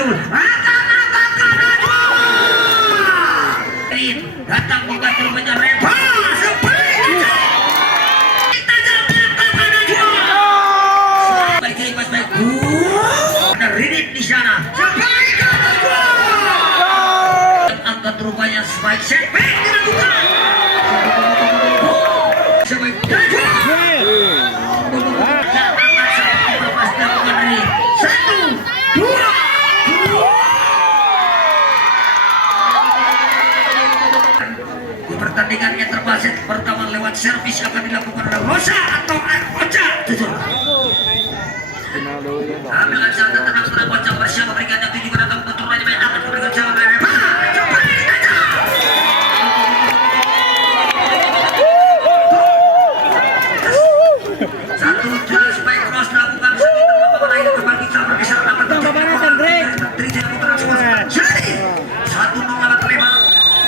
Sasul. Datang membantu menyerempah. Rinit di sana. Angkat rupanya spike setback dilakukan. Di pertandingan yang terbasit pertama lewat servis akan dilakukan oleh Rosa atau Ocha. Ambil aja tenang Ocha bersama berikan yang tinggi pada tempat turunnya main akan memberikan jalan dari satu jelas baik cross dilakukan sekitar lapangan akhir kembali kita bergeser akan terjadi putaran skor jadi 1-0 lewat Rema.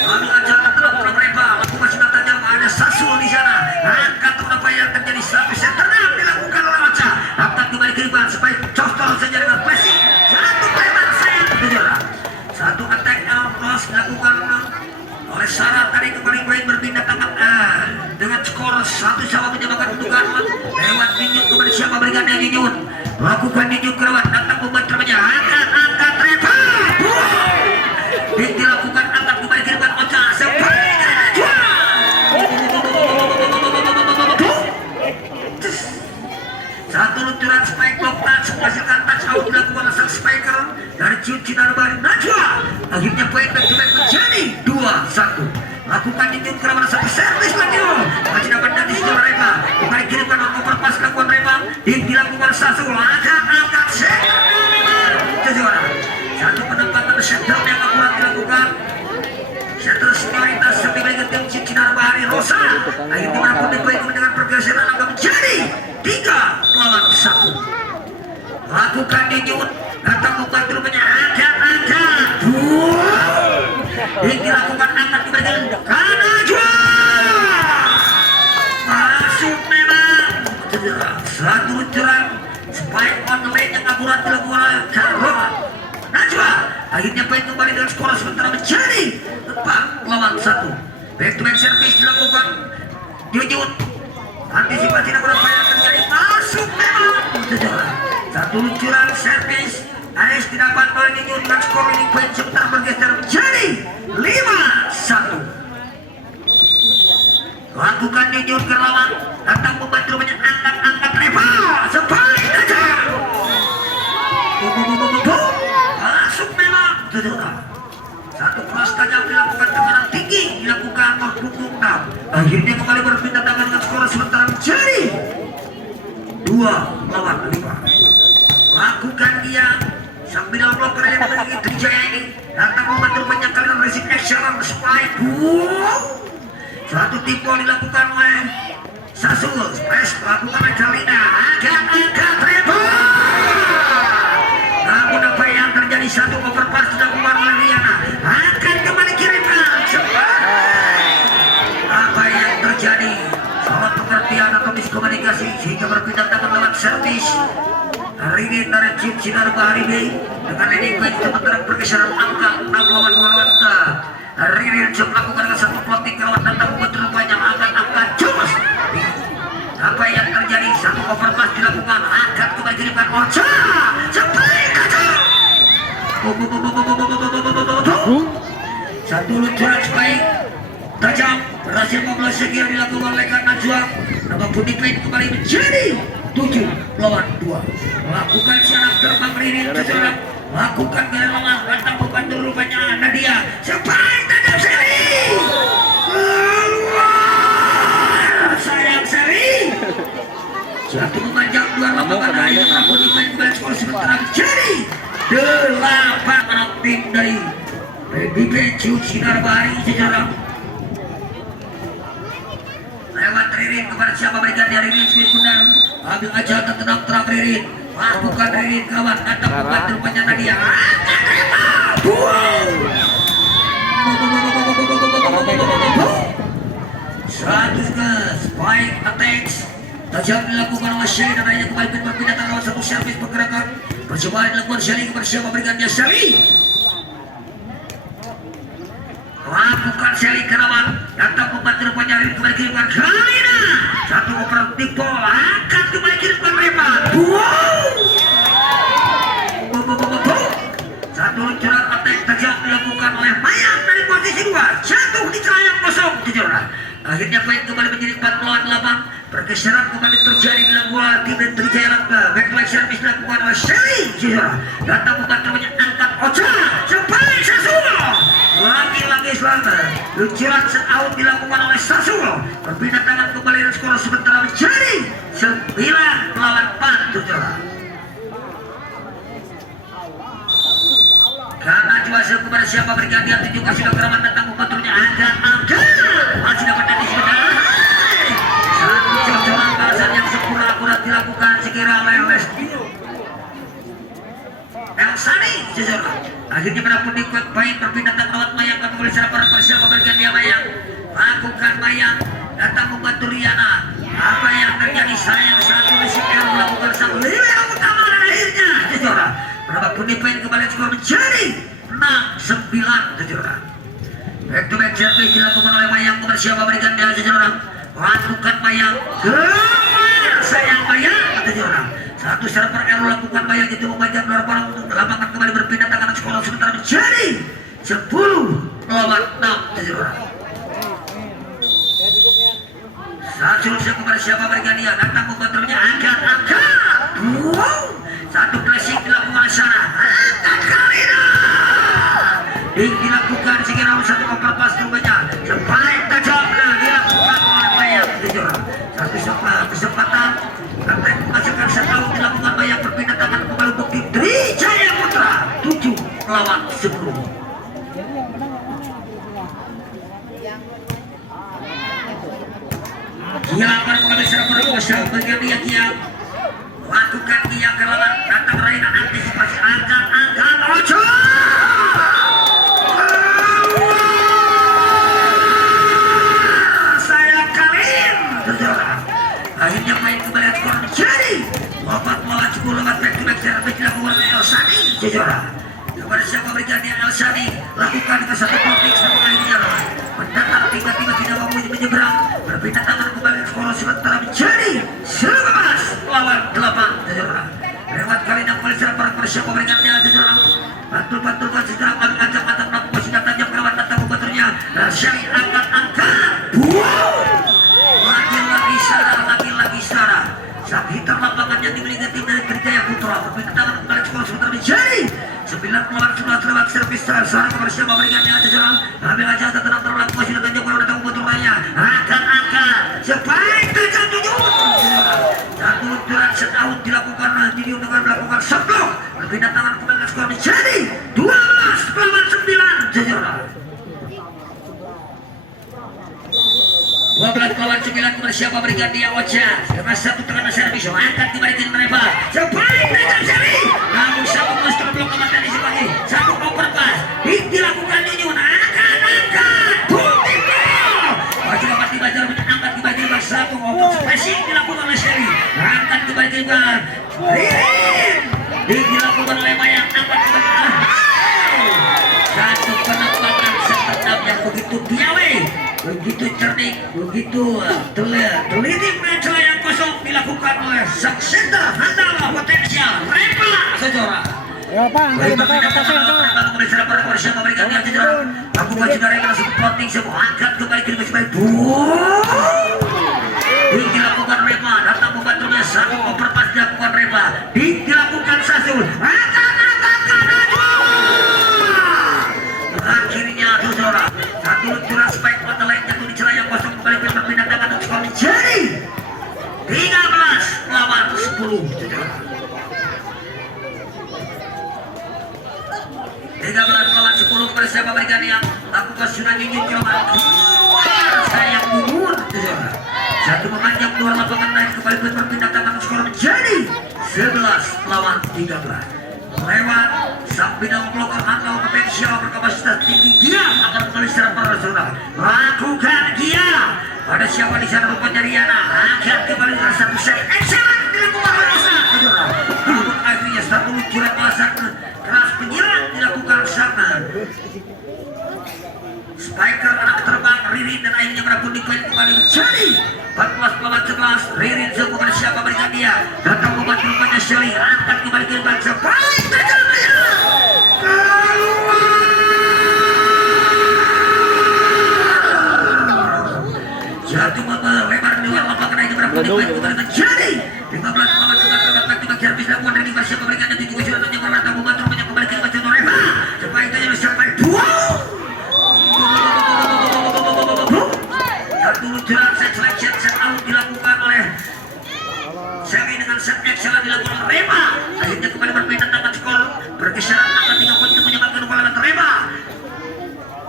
Ambil aja tenang Rema lakukan sinar tajam ada Sasul di sana angkat apa yang terjadi satu set tenang dilakukan oleh Ocha dapat kembali ke ribuan supaya costol saja dengan pressing satu tembak sayang kejuara satu attack cross dilakukan oleh Sarah tadi kembali poin berpindah tangan dengan skor 1 sama menyamakan kedudukan lewat Ninjut kepada siapa berikan yang Ninjut lakukan Ninjut kerawat datang membantu angkat Reva dilakukan angkat kembali ke depan Ocha sampai satu luncuran spike block touch menghasilkan touch out dilakukan sang spiker dari Cinar Bari Najwa akhirnya poin back to back menjadi 2-1 lakukan Ninjut kerawat satu servis lagi masih dapat dari Sinar Reva kembali kirimkan overpass lakukan Reva dilakukan Sasul angkat sejuara satu penempatan shutdown yang akurat dilakukan center senioritas sampai berikan tim Cinar Bari Rosa akhirnya menangkap poin dengan pergeseran angka menjadi 3-1 lakukan Ninjut datang membantu rupanya angkat dilakukan angkat kembali Najwa masuk memang satu luncuran spike on the lane yang akurat dilakukan oleh Carlo Najwa akhirnya poin kembali dengan skor sementara menjadi 4-1 back to back service dilakukan Ninjut antisipasi namun apa yang terjadi masuk memang satu luncuran servis Ais didapat oleh Ninjut dengan skor ini poin sebentar bergeser menjadi 5-1 lakukan Ninjut ke lawan datang membantu banyak angkat Reva sampai aja masuk memang satu kelas tajam dilakukan tekanan tinggi dilakukan punggung akhirnya kembali berpindah tangan dengan skor sementara menjadi 2-5 lakukan dia sambil blocker yang memiliki Trijaya ini datang membantu banyak kali resip excellent spike satu tipe dilakukan oleh Sasul press lakukan oleh Kalina angkat Reva namun apa yang terjadi satu overpass dilakukan oleh Riana akan kembali kirimkan apa yang terjadi salah pengertian atau miskomunikasi sehingga berpindah tangan lewat servis Rinit dari Cinar Bari dengan ini poin sementara pergeseran angka 6 lawan 2 lawan Rinit melakukan dengan satu plotting kerawat datang membantu rupanya angkat Jomas apa yang terjadi satu overpass dilakukan angkat kembali kirimkan Ocha sampai kacau satu luncuran spike tajam berhasil membelah segera dilakukan oleh Najwa nama putih poin kembali menjadi 7 lawan 2 lakukan siaran terbang Rinit sejarah lakukan gerangan datang membantu rupanya Nadia sampai tajam seri keluar sayang seri satu memanjang 2 lapangan air namun dimain kembali skor sementara menjadi 8 anak tim dari PBB Cinar Bari sejarah lewat Ririn kepada siapa berikan dia Ririn Sweet Bundar ambil aja tenang terang Ririn lakukan Ririn kawan datang membantu rupanya Nadia angkat Reva satu spike attacks tajam dilakukan oleh Shane dan hanya kembali berpindah tangan satu servis pergerakan Percobaan dilakukan Syari kepada siapa berikan dia Syari. Lakukan Syari ke lawan. Datang membantu rupanya kembali kirimkan Kalina. Satu operatif bola angkat kembali kirimkan Repan. Wow. Satu luncuran attack tajam dilakukan oleh Mayang dari posisi 2. Jatuh di celah yang kosong. Akhirnya poin kembali menjadi 4 lawan 8. Pergeseran kembali terjadi di bola tim dan Trijaya Langga. Backline service dilakukan oleh Shelly. Datang membantu angkat Ocha. Sampai Sasulo. Lagi-lagi selamat. Luncuran out dilakukan oleh Sasulo. Perpindah tangan kembali dan skor sementara menjadi 9 lawan 4. Karena juasa kepada siapa berikan dia tunjuk kasih keramat datang membantunya angkat. Masih dapat dari sebentar. Satu cocoran balasan yang sempurna akurat dilakukan sekira oleh Elsani Jujur. Akhirnya mendapat di poin perpindah tangan lewat Mayang kembali secara para siapa berikan dia Mayang. Lakukan Mayang datang membantu Riana. Apa yang terjadi sayang satu risik yang melakukan sang lila utama dan akhirnya Jujur. Berapa pun di poin kembali skor menjadi 6-9 Jujur. Back to back service dilakukan oleh Mayang kepada siapa berikan dia Jujur. Lakukan Mayang keluar sayang Mayang Jujur. Satu server L lakukan Mayang itu memajang luar bola untuk lapangan kembali berpindah tangan sekolah sementara menjadi 10 lawan 6 Jujur. Satu kepada siapa berikan dia datang membantunya angkat. Wow. Satu klasik dilakukan oleh Sarah. Angkat Kalina. Dilakukan sekira satu overpass rupanya. Sampai tajamnya dilakukan oleh Mayang Jujur. Satu kesempatan akan menghasilkan satu dilakukan Mayang berpindah tangan kembali untuk tim Trijaya Putra 7 lawan 10. Kia akan mengambil serang berkuasa bagian dia lakukan dia ke lawan datang Raina antisipasi angkat Ocho. Saya Kalin. Akhirnya main kembali skor menjadi 4 lawan 10 lawan back to back servis dilakukan oleh Elsani Jujur. Kepada siapa berikan dia Elsani lakukan ke satu topik sama akhirnya mendatang tiba-tiba tidak mau menyeberang berpindah tangan kembali skor sementara menjadi 11 lawan 8 Jujur. Lewat Kalina kembali serang para siapa berikan dia Jujur. Bantul sejarah kami angkat melakukan sinar tajam lewat datang membantunya Syari angkat. Wow. Lagi-lagi Sarah. Sang hitam lapangan yang dimiliki tim dari Trijaya Putra berpindah tangan kembali skor sementara menjadi 9 lawan 11 lewat servis Sarah kepada siapa berikan dia Jujur. Ambil aja tenang terlaku sinar tajam kalau datang membantunya angkat sebaik tajam 7. Satu luncuran setahun dilakukan Didium dengan melakukan seblok berpindah tangan kembali skor menjadi 12 lawan 9 Jujur. 12 lawan 9 kepada siapa berikan dia Ocha. Dengan satu tengah servis angkat dibalikin mereka sebaik tajam Syari. Namun satu monster blok kematian di sebagai satu overpass dilakukan Didium angkat Putiko. Masih dapat dibajar angkat dibagi satu overpass spesifik dilakukan oleh Syari. Angkat dibalikin Ririn dilakukan oleh Mayang angkat satu penempatan setenap yang begitu piawai, begitu cerdik, begitu teliti meja yang kosong dilakukan oleh sang center handal potensial Repa Sejora. Ya Pak, dari bapak atasnya itu. Memberikan dia Sejora. Aku baju dari langsung plotting semua angkat kembali ke sebagai dilakukan Repa datang membantunya satu overpass dilakukan Repa dilakukan Sasul akhirnya Sejora satu luncuran spike mata lain jatuh di celah yang kosong kembali berpindah tangan untuk skor menjadi 13 lawan 10 Sejora. 13 lawan 10 kepada siapa berikan yang lakukan sudah nyunyut keluar sayang gugur Sejora. Satu memanjang luar lapangan lain kembali berpindah tangan skor menjadi 11 lawan 13. Lewat sang bidang bloker handal potensial berkapasitas tinggi dia akan kembali secara profesional. Lakukan dia pada siapa di sana rupanya Riana akan kembali dengan satu seri excellent dilakukan oleh Rosa. Namun akhirnya satu luncuran tangan. Spiker anak terbang Ririn dan akhirnya merapun di poin kembali menjadi 14 lawan 11. Ririn kepada siapa berikan dia. Datang membantu rupanya Shelly. Angkat kembali ke depan. Baik tajamnya. Keluar. Jatuh lebar di luar lapangan akhirnya merapun di poin kembali menjadi 15 lawan 11. Dapat dibagi habis lakukan dari siapa berikan dan juga sudah yang datang membantu rupanya kembali ke depan. Norema. Sampai tajamnya sampai 2. Satu luncuran set selection set out dilakukan oleh Seri dengan set excellent dilakukan oleh Rema. Akhirnya kembali berpindah tangan skor bergeseran angka 3 poin untuk menyematkan kepala Rema.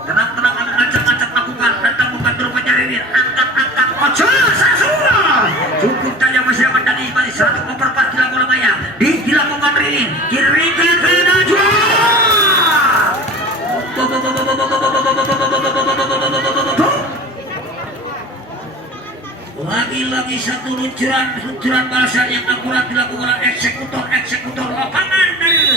Tenang-tenang ancang-ancang lakukan datang membantu rupanya Ririn. Angkat Ojo Sasua. Cukup saja masih menjadi kembali satu overpass dilakukan oleh Maya. Dilakukan Ririn. Kiri ke Najwa. Lagi-lagi satu luncuran balasan yang akurat dilakukan oleh eksekutor lapangan dari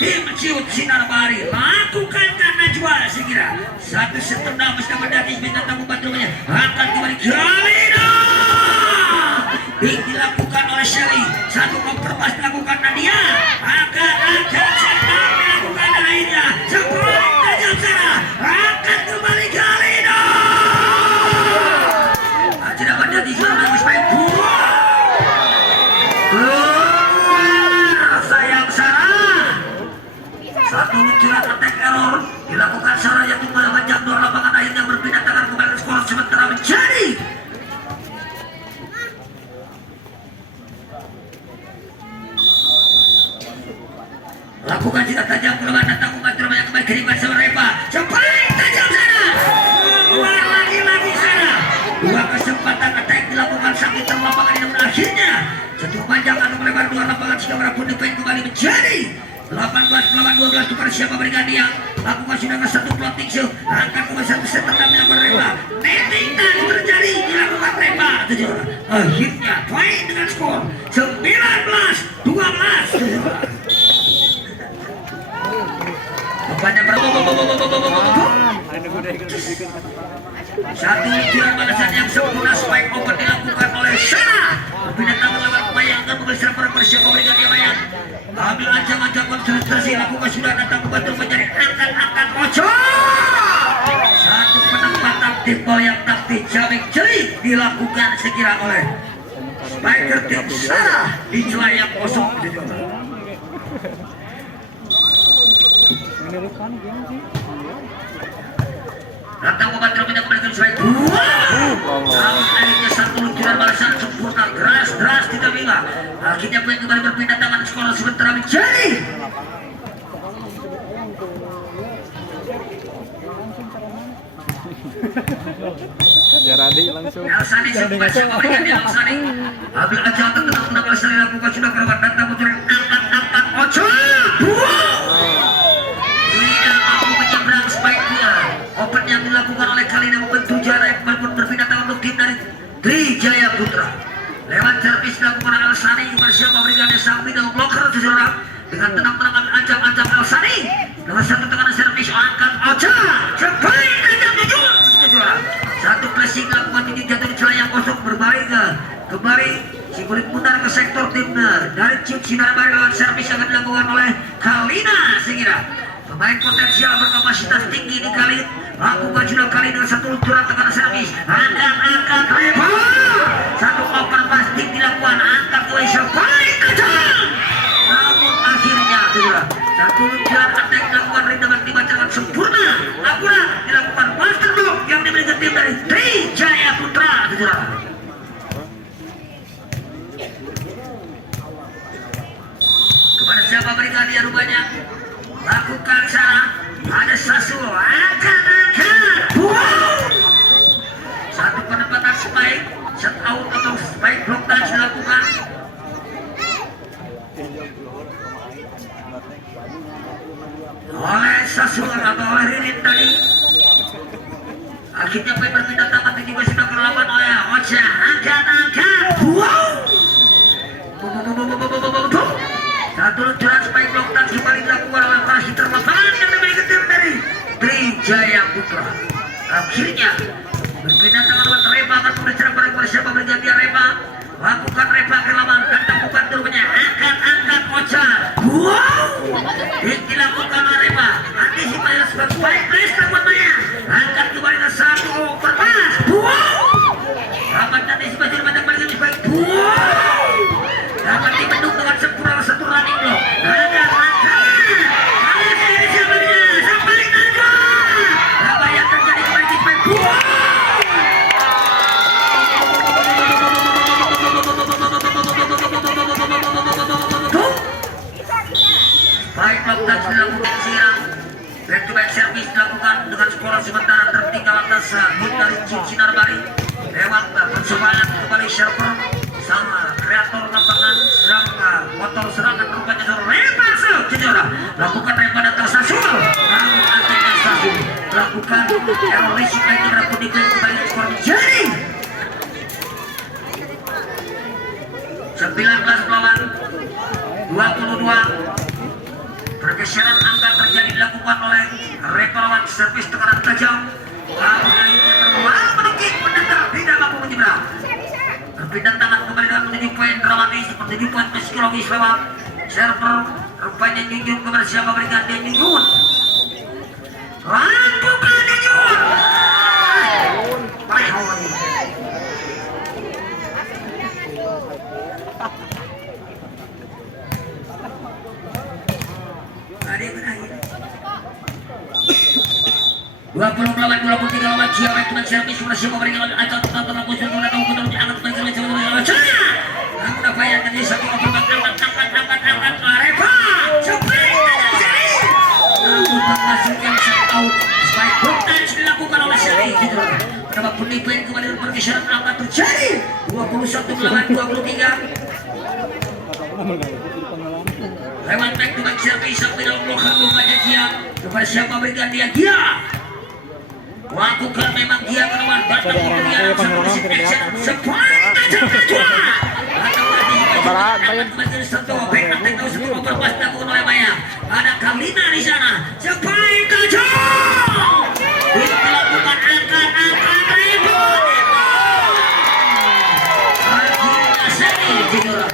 tim Ciut Sinar Bahari. Lakukan karena jual sekira satu setengah mesti menjadi bintang tamu bantunya akan kembali Galina dilakukan oleh Shelly. Satu overpass dilakukan Nadia akan senang dilakukan akhirnya sepaling tajam sana akan kembali Galina. Dapat jadi juara Wismail keluar sayang Sarah. Satu luncuran attack error dilakukan Sarah yang kembali menjam luar lapangan akhirnya berpindah tangan kembali ke skor sementara menjadi lakukan jika tajam keluar datang membantu yang kembali kiriman sama Reva sampai tajam sana keluar lagi sana. Dua kesempatan attack dilakukan sampai terlapangan ini akhirnya satu panjang atau melebar dua lapangan sehingga merapun dipain kembali menjadi 18 lawan 12 kepada siapa berikan dia lakukan sudah ke satu plotting show angkat ke satu set terdam dilakukan Reva netting tadi terjadi dilakukan Reva akhirnya poin dengan skor 19-12 Rupanya satu luncuran balasan yang sempurna spike open dilakukan oleh Sana. Berpindah tangan lewat Mayang dan mengambil serang bersama memberikan dia Mayang. Ambil ancang-ancang konsentrasi lakukan sudah datang membantu mencari angkat Ojo. Satu penempatan tim yang taktik jalik-jalik dilakukan sekira oleh spiker tim Sana di celah yang kosong. Datang membantu mencari kembali strike. Harus akhirnya satu luncuran balasan sempurna deras tidak bila. Akhirnya poin kembali berpindah tangan sekolah sementara menjadi Jaradi langsung. Elsani sempat memberikan dia Elsani. Ambil aja tenang Elsani lakukan sudah keluar datang mencari angkat Ojo. Tidak mampu menyeberang spike-nya. Open yang dilakukan oleh Kalina membentuk jarak yang berpindah tangan untuk tim dari Trijaya Putra. Lewat servis dilakukan oleh Elsani bersama memberikannya sang middle blocker seseorang dengan tenang-tenang ancam Elsani dengan satu tekanan servis angkat Ojo sampai tajam tujuh seseorang. Satu flashing dilakukan ini jatuh di celah yang kosong berbalik kembali si kulit putar ke sektor timnya dari Ciut Sinar Bahari lewat servis akan dilakukan oleh Kalina sekira. Pemain potensial berkapasitas tinggi di kali lakukan sudah kali dengan satu luncuran tekanan servis angkat Reva satu overpass dilakukan angkat oleh sampai tajam namun akhirnya satu luncuran attack dilakukan dengan dibacakan sempurna akurat dilakukan master block yang dimiliki tim dari Trijaya Putra kepada siapa berikan dia rupanya lakukan sana ada Sasuo akan satu penempatan spike set out atau spike block touch dilakukan oleh Sasuo atau oleh Ririn tadi akhirnya poin berpindah tangan juga sudah kerelapan oleh Ocha angkat satu luncuran spike block touch kembali dilakukan oleh Prashi terlapangan yang dimiliki tim Jaya Putra. Akhirnya berpindah tangan buat Reba akan mengejar pada siapa berganti Reba. Lakukan Reba ke lawan dan lakukan turunnya angkat Ocha. Wow, dilakukan Reba. Antisipasi sebagai baik pesta buat Maya. Angkat kembali ke satu perpas. Wow, dapat antisipasi macam bagian baik. Wow, dapat dibendung dengan sempurna satu running block. Ada langkah. Sampai naga. Apa yang terjadi bagi baik. Wow. Baik melakukan dilakukan siram. Back to back service dilakukan dengan skor sementara tertinggal atas dari Cincinar Bali. Lewat percobaan kembali server sama kreator lapangan serang motor serangan rupanya Reba Sejora lakukan Reba dan Tasasur namun akhirnya Tasasur melakukan error risiko yang dilakukan di kembali skor jadi 19 melawan 22. Pergeseran angka terjadi dilakukan oleh Reba lawan servis tekanan tajam. Kemudian terlalu menukik mendekat tidak mampu menyeberang. Berpindah tangan kembali dengan menuju poin dramatis seperti di poin psikologis lewat server rupanya Nyunjun kepada siapa berikan dia Nyunjun. Lakukan Nyunjun. Baik Hawani. Ada yang berakhir 20 melawan 23 lawan siapa yang teman servis kepada siapa berikan acak tetap laku serta tahu betul diangkat bagi siapa Jaya namun apa yang tadi satu angkat Reba sampai jadi namun memasukkan satu spike touch dilakukan oleh Sari gitu berapa penipuan kembali pergeseran angka terjadi 21 melawan 23 lewat back to back service sampai dalam blokan rupanya Gia kepada siapa berikan dia Gia lakukan memang Gia keluar batang kemudian seperti action sepanjang kedua bagian satu back attack tahu sebelum berpas dilakukan oleh Maya ada Kalina di sana sepanjang kacau dilakukan angkat Reba akhirnya Seni Jigora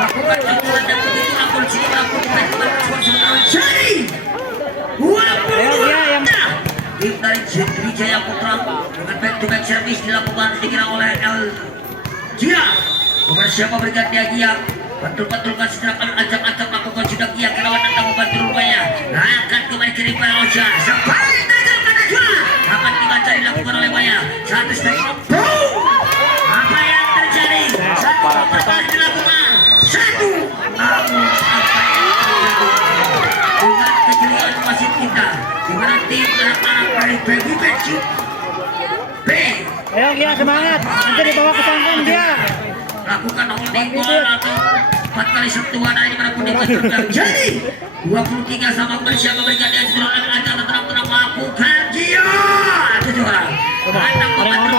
lakukan campuran dan begitu ampun sini melakukan back-to-back jadi 22 tim dari Jaya Putra dengan back-to-back service dilakukan dikira oleh El Gia kepada siapa berikan dia Gia betul-betul kan sedangkan acak-acak lakukan sudah Gia kelawan dan lakukan rupanya akan kembali kiri pada Ocha sampai naga pada Gia akan dibaca dilakukan oleh Maya satu step apa yang terjadi satu perpas dilakukan satu namun apa yang terjadi dengan kejelian wasit kita di mana tim anak-anak dari Baby Benchuk B ayo Gia semangat nanti dibawa ke panggung Gia lakukan holding goal atau 4 kali sentuhan dari mana pun dibentukkan jadi 23 sama kembali siapa berikan dia sudah akan tenang-tenang lakukan Gia itu juga anak membantu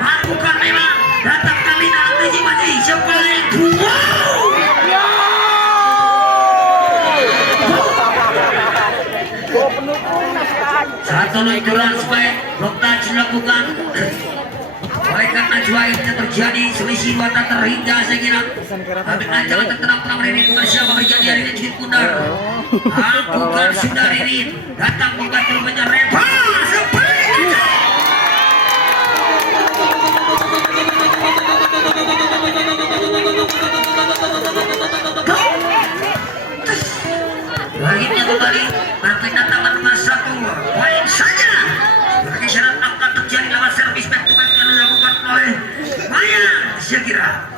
lakukan memang datang kali nanti masih sampai satu luncuran supaya Dokter dilakukan oleh karena jua yang terjadi selisih watak terhingga saya kira tapi jangan tenang-tenang Ririn kembali siapa berjanji Ririn cukup pundar lakukan sudah Ririn datang membantu rupanya Reba sampai Langitnya kembali berpindah tangan nomor 1 poin saja pergeseran akan terjadi lewat servis back to back yang dilakukan oleh Maya Syakira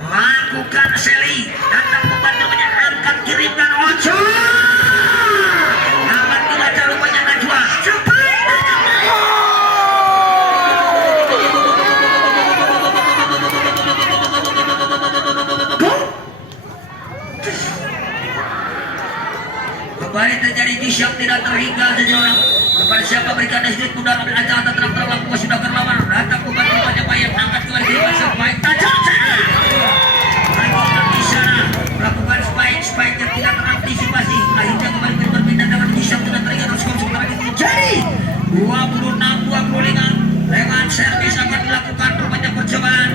lakukan Seli datang membantu angkat kirimkan Ocho dapat dibaca rupanya Najwa sampai sulit mudah ambil aja terang-terang lakukan sudah berlawan datang membantu pada bayang angkat kembali ke masa baik tajam lagi sana melakukan spike yang tidak terantisipasi akhirnya kembali berpindah dengan bisa tidak teringat skor sementara itu terjadi 26-25 lewat servis akan dilakukan perpanjang percobaan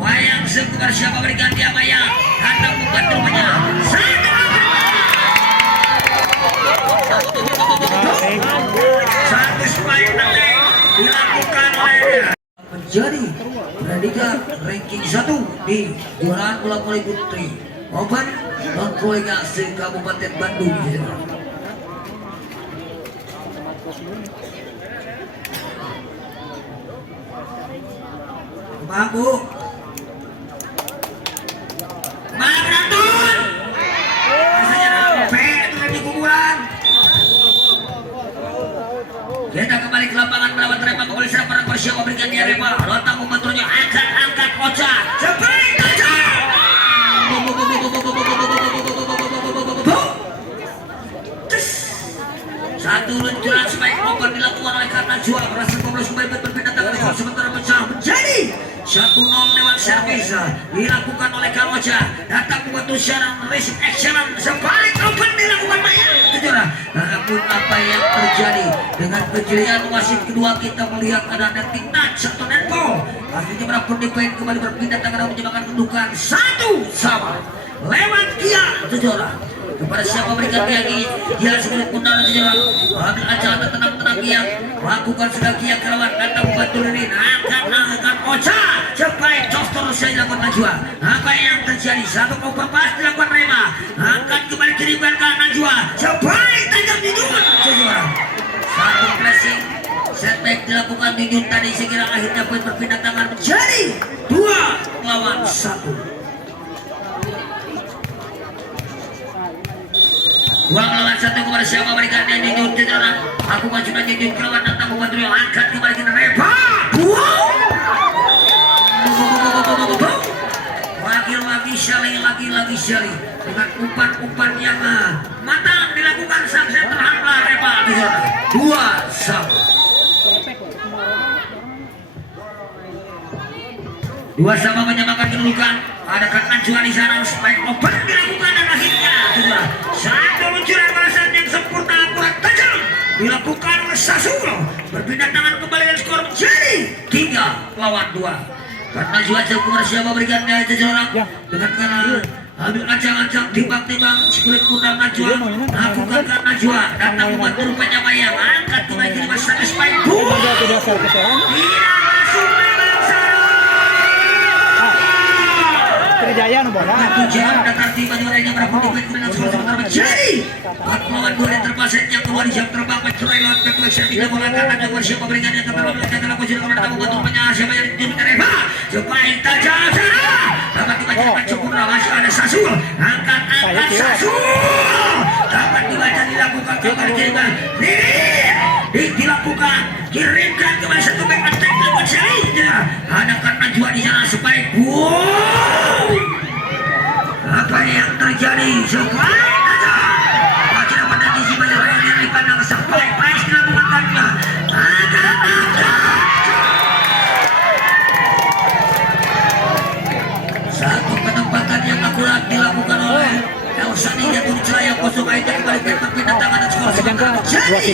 bayang sebuah siapa berikan dia bayang datang membantu rupanya satu spike nanti dilakukan oleh menjadi predikat ranking 1 di kejuaraan bola voli putri Open non kolega se Kabupaten Bandung. Babu Maratun rasanya Pedro di kuburan kita kembali ke lapangan melawan Rema kembali serang perang bersiap memberikan dia Rema Lotang membantunya angkat Ocha sebaik Ocha satu luncuran sebaik open dilakukan oleh karena jual berhasil memulai kembali berpindah tangan skor sementara pecah menjadi 1-0 lewat servis dilakukan oleh Kamoja datang membantu Sharon Racing Action sebaik open dilakukan Maya kejuaraan namun apa yang terjadi dengan kejelian wasit kedua kita melihat ada netting touch satu netball akhirnya berapun di poin kembali berpindah tangan menyebabkan kedudukan 1-1 lewat Kia kejuaraan kepada siapa berikan dia sebagai pundaran sejarah ambil aja tenang yang lakukan sudah Kia kelawan datang membantu ini angkat Ocha sebaik Jostor saya dilakukan Najwa apa yang terjadi satu overpass dilakukan Rema angkat kembali kirimkan ke Najwa sebaik tajam Didun sejarah satu flashing setback dilakukan Didun tadi sekira akhirnya poin berpindah tangan menjadi 2-1 Uang lawan satu kepada siapa berikan dia Didun sejarah aku sudah Didun kelawan datang membantu yang angkat kembali ke Reva lagi Syali dengan umpan yang matang dilakukan sang center Hamla Reva 2-2 menyamakan kedudukan ada Najwa di sana spike open dilakukan dan akhirnya satu luncuran balasan yang sempurna akurat tajam dilakukan oleh Sasulo berpindah tangan kembali dan skor menjadi 3-2 karena Najwa kepada siapa berikannya seseorang dengan cara ambil ancang-ancang timbang-timbang kulit pundak Najwa lakukan ke Najwa datang membantu rupanya Mayang angkat kembali ke masa spike tidak masuk Trijaya bola. Tujuan datang tiba di orangnya berapa di dengan skor sementara menjadi 4-2 yang terpasang yang keluar di jam terbang mencerai lawan ketua tidak bola karena ada siapa berikannya keterlaluan dalam posisi nomor datang membantu rupanya siapa yang ditunjukkan Eva sebaik tajam dapat dibaca dengan sempurna masih ada Sasul angkat Sasul dapat dibaca dilakukan kembali kirimkan dilakukan kirimkan kembali satu back attack lewat Syali ada karena Najwa di sana sebaik apa yang terjadi sebaik saja bagi dapat nanti banyak orang yang dipandang sampai price dilakukannya satu penempatan yang akurat dilakukan oleh Elsani jatuh di celah yang kosong akhirnya kembali berpindah tangan dan skor sementara menjadi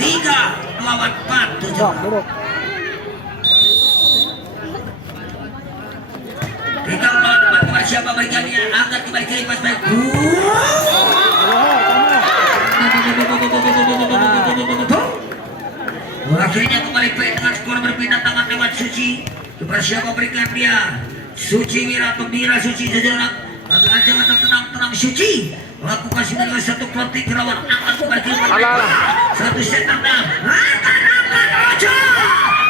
3-4 terjadi kita melawan kepada siapa berikannya angkat kembali kiri pas baik akhirnya kembali baik dengan skor berpindah tangan lewat Suci kepada siapa berikan dia Suci Wira Pembira Suci sejarah angkat aja mata tenang Suci lakukan sudah dengan satu klotik lawan angkat kembali kiri satu set tendang angkat aja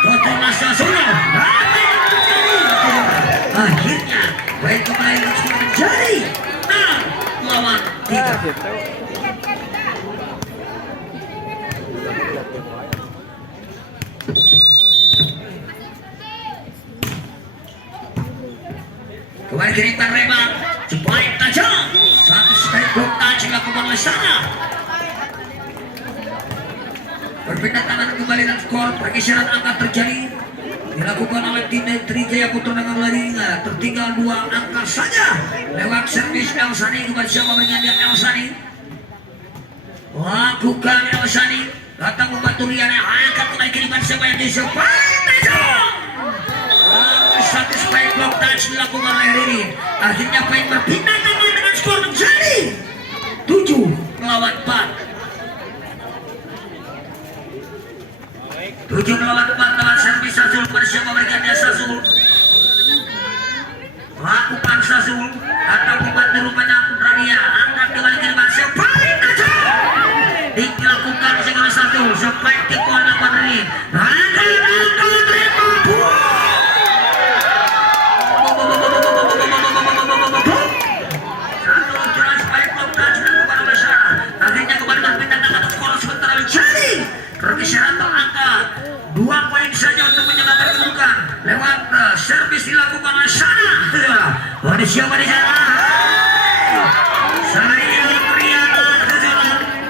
total masa solo akhirnya baik kembali dan skor menjadi 6-3 kembali kirimkan Rema sebaik tajam satu strike block touch dilakukan oleh sana berpindah tangan kembali dan skor pergeseran angka terjadi dilakukan oleh tim Trijaya Putra dengan larinya tertinggal 2 angka saja lewat servis Elsani kepada siapa berikan dia Elsani lakukan Elsani datang membantu Riana angkat kembali kiriman siapa yang disepain satu spike block touch dilakukan oleh Ririn akhirnya poin berpindah tangan dengan skor menjadi 7 melawan 4 7 melawan 4 lawan servis Sasul kepada siapa berikan dia Sasul lakukan Sasul atau membantu rupanya Rania angkat kembali kiriman siapa dilakukan segala Sasul spike tikon lawan Ririn angkat terima pergeseran angka 2 poin saja untuk menyelamatkan kedudukan lewat servis dilakukan oleh Sana ada siapa di sana saya Riana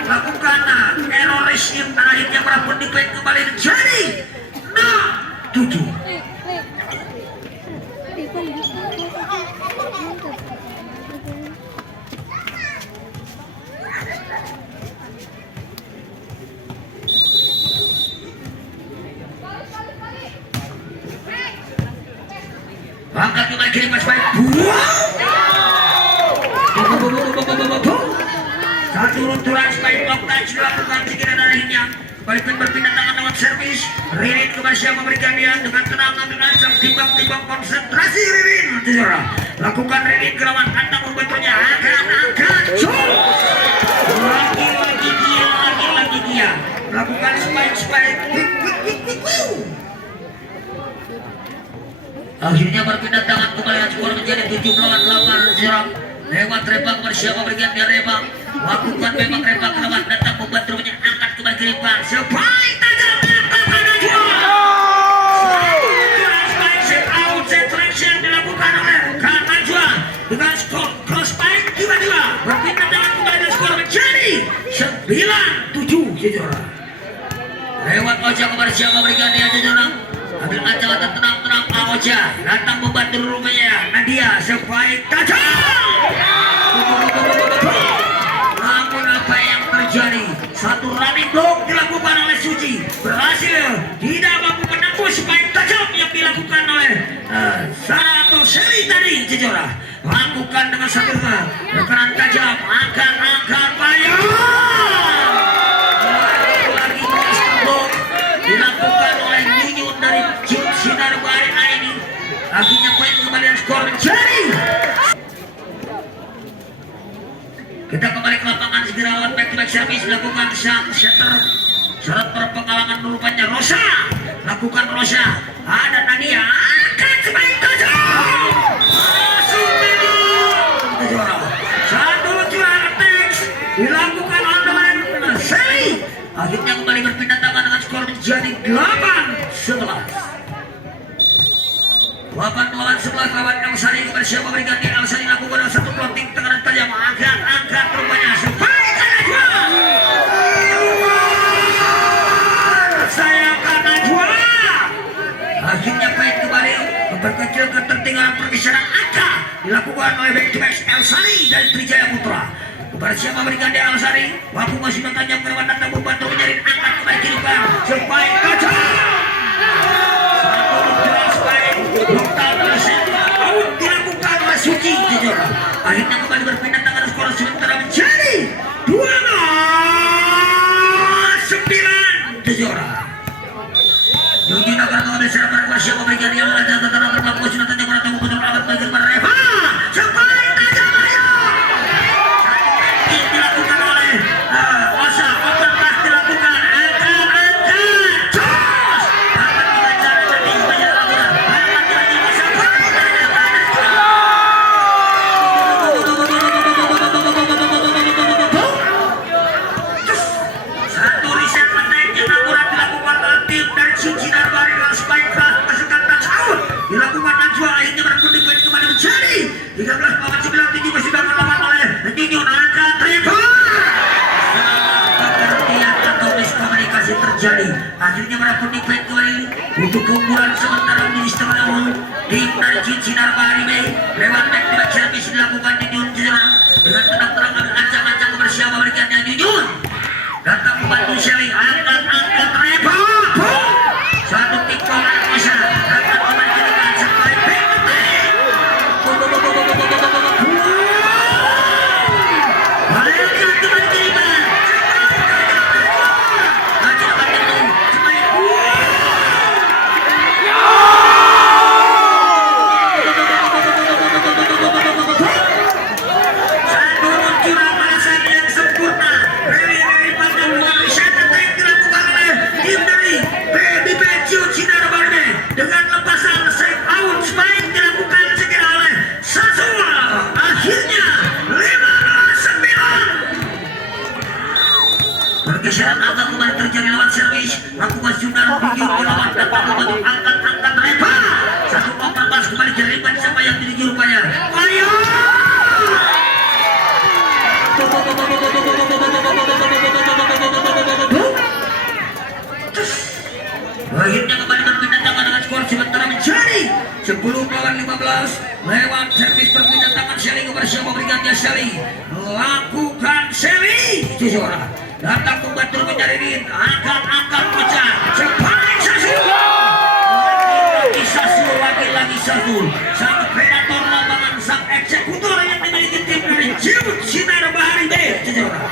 lakukan error resim dan akhirnya berapun di poin kembali menjadi 7 angkat kembali kiri mas baik satu runturan spike block touch dilakukan sekiranya darahnya balik berpindah tangan lewat servis Ririn kepada siapa memberikan dia dengan tenang ambil langsung timbang konsentrasi Ririn lakukan Ririn ke lawan kantang membantunya angkat lagi dia lakukan spike akhirnya berpindah tangan kembali dan skor menjadi 7 melawan 8 serang lewat Rebang bersiapa berikan dia Rebang lakukan memang Rebang lewat datang membantu angkat kembali ke Rebang sebaik tajam pada set out set traction dilakukan oleh Najwa dengan skor cross baik tiba-tiba berpindah tangan kembali dan skor menjadi 9-7 jujur lewat Oja kepada siapa berikan dia jujur ambil kacamata tenang Oja datang membantu rumahnya Nadia sebaik tajam namun apa yang terjadi satu running block dilakukan oleh Suci berhasil tidak mampu menembus sebaik tajam yang dilakukan oleh Sarah atau Seri tadi Jejora lakukan dengan satu rekanan tajam angkat bayang lagi block dilakukan oleh Nyunyun dari Sinar Bari ini akhirnya poin kembali skor menjadi kita kembali ke lapangan segera lawan back to back service dilakukan sang center syarat berpengalaman rupanya Rosa lakukan Rosa ada Nadia angkat sebaik tajam satu curang attack dilakukan oleh Seri akhirnya kembali berpindah tangan dengan skor menjadi 8-11 8 melawan 11 lawan Elsani kepada siapa berikan dia Elsani lakukan satu plotting tekanan tajam angkat rupanya sebaik Najwa saya akan Najwa akhirnya poin kembali memperkecil ketertinggalan pergeseran angka dilakukan oleh back to back Elsani dari Trijaya Putra kepada siapa berikan dia Elsani waktu masih tajam ke depan datang membantu menyaring angkat kembali kehidupan sebaik tajam dilakukan oleh Suci Jejora akhirnya kembali berpindah tangan skor sementara menjadi 12-9 Jejora Yuji Nagara mengambil serang pada siapa berikan yang raja tentara berlaku sudah tanya pada tamu betul alat bagi Reva sampai tajam ayo dilakukan oleh Osa open pass dilakukan angkat keunggulan sementara menjadi setengah awal. Tim dari Sinar Bahari Bay lewat back di back servis dilakukan di Jun Jerang dengan tenang-tenang ambil ancang-ancang bersama berikannya di Jun. Datang membantu Shelly angkat Reva. Satu tikung bisa datang kembali ke depan sampai dengan lepasan save out spike dilakukan segera oleh Sasua. Akhirnya 5-9. Pergeseran angka kembali terjadi lewat servis. Lakukan sudah video lawan datang membantu angkat Reva. 1-14 kembali diribet siapa yang dituju rupanya. Ayo. Akhirnya kembali berpindah tangan dengan skor sementara menjadi 10-15 lewat servis berpindah tangan Shelly bersama bergantian Shelly lakukan Shelly Jujura datang membantu mencari angkat pecah cepat lagi Sasul sang predator lapangan sang eksekutor yang dimiliki tim dari Sinar Bahari Bay Jujura.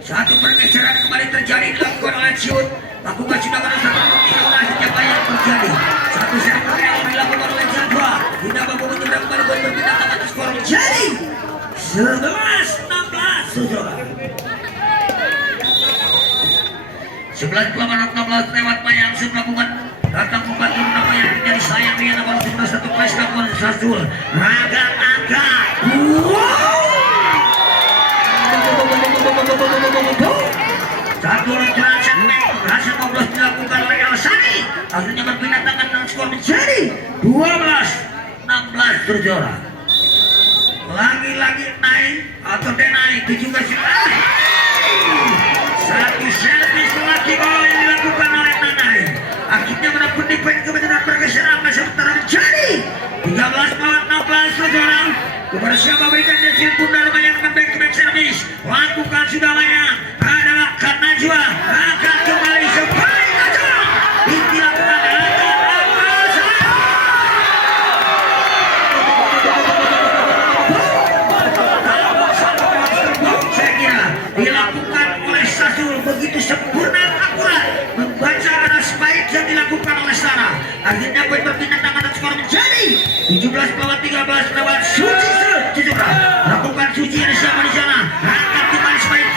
Satu pergeseran kembali terjadi dilakukan oleh Ciut. Lakukan sudah pada satu menit siapa yang terjadi. Satu seri yang dilakukan oleh Jadwa. Tidak mampu menyeberang kembali berpindah tangan skor menjadi 11-16 saudara. 11-16 lewat Mayang sudah melakukan datang membantu nama yang menjadi sayang dengan nomor 11 plus lakukan Sasul. Raga. Satu luncuran setback berhasil 15 dilakukan oleh Elsani. Akhirnya berpindah tangan dan skor menjadi 12-16 terjora. Lagi-lagi naik atau naik itu juga sudah. Satu servis lagi gol yang dilakukan oleh Nanai. Akhirnya mendapat poin kebetulan pergeseran masih sementara menjadi 13-16 terjora. Kepada siapa berikan dia Bunda Lumayan back servis. Lakukan sudah Mayang adalah karena Najwa akan kembali sampai Najwa dilakukan saya kira dilakukan oleh Sasul begitu sempurna akurat membaca arah spike yang dilakukan oleh Sarah. Akhirnya poin berpindah tangan dan skor menjadi 17-13 lewat Suci Jujura. Lakukan Suci ada siapa di sana? Angkat kembali spike.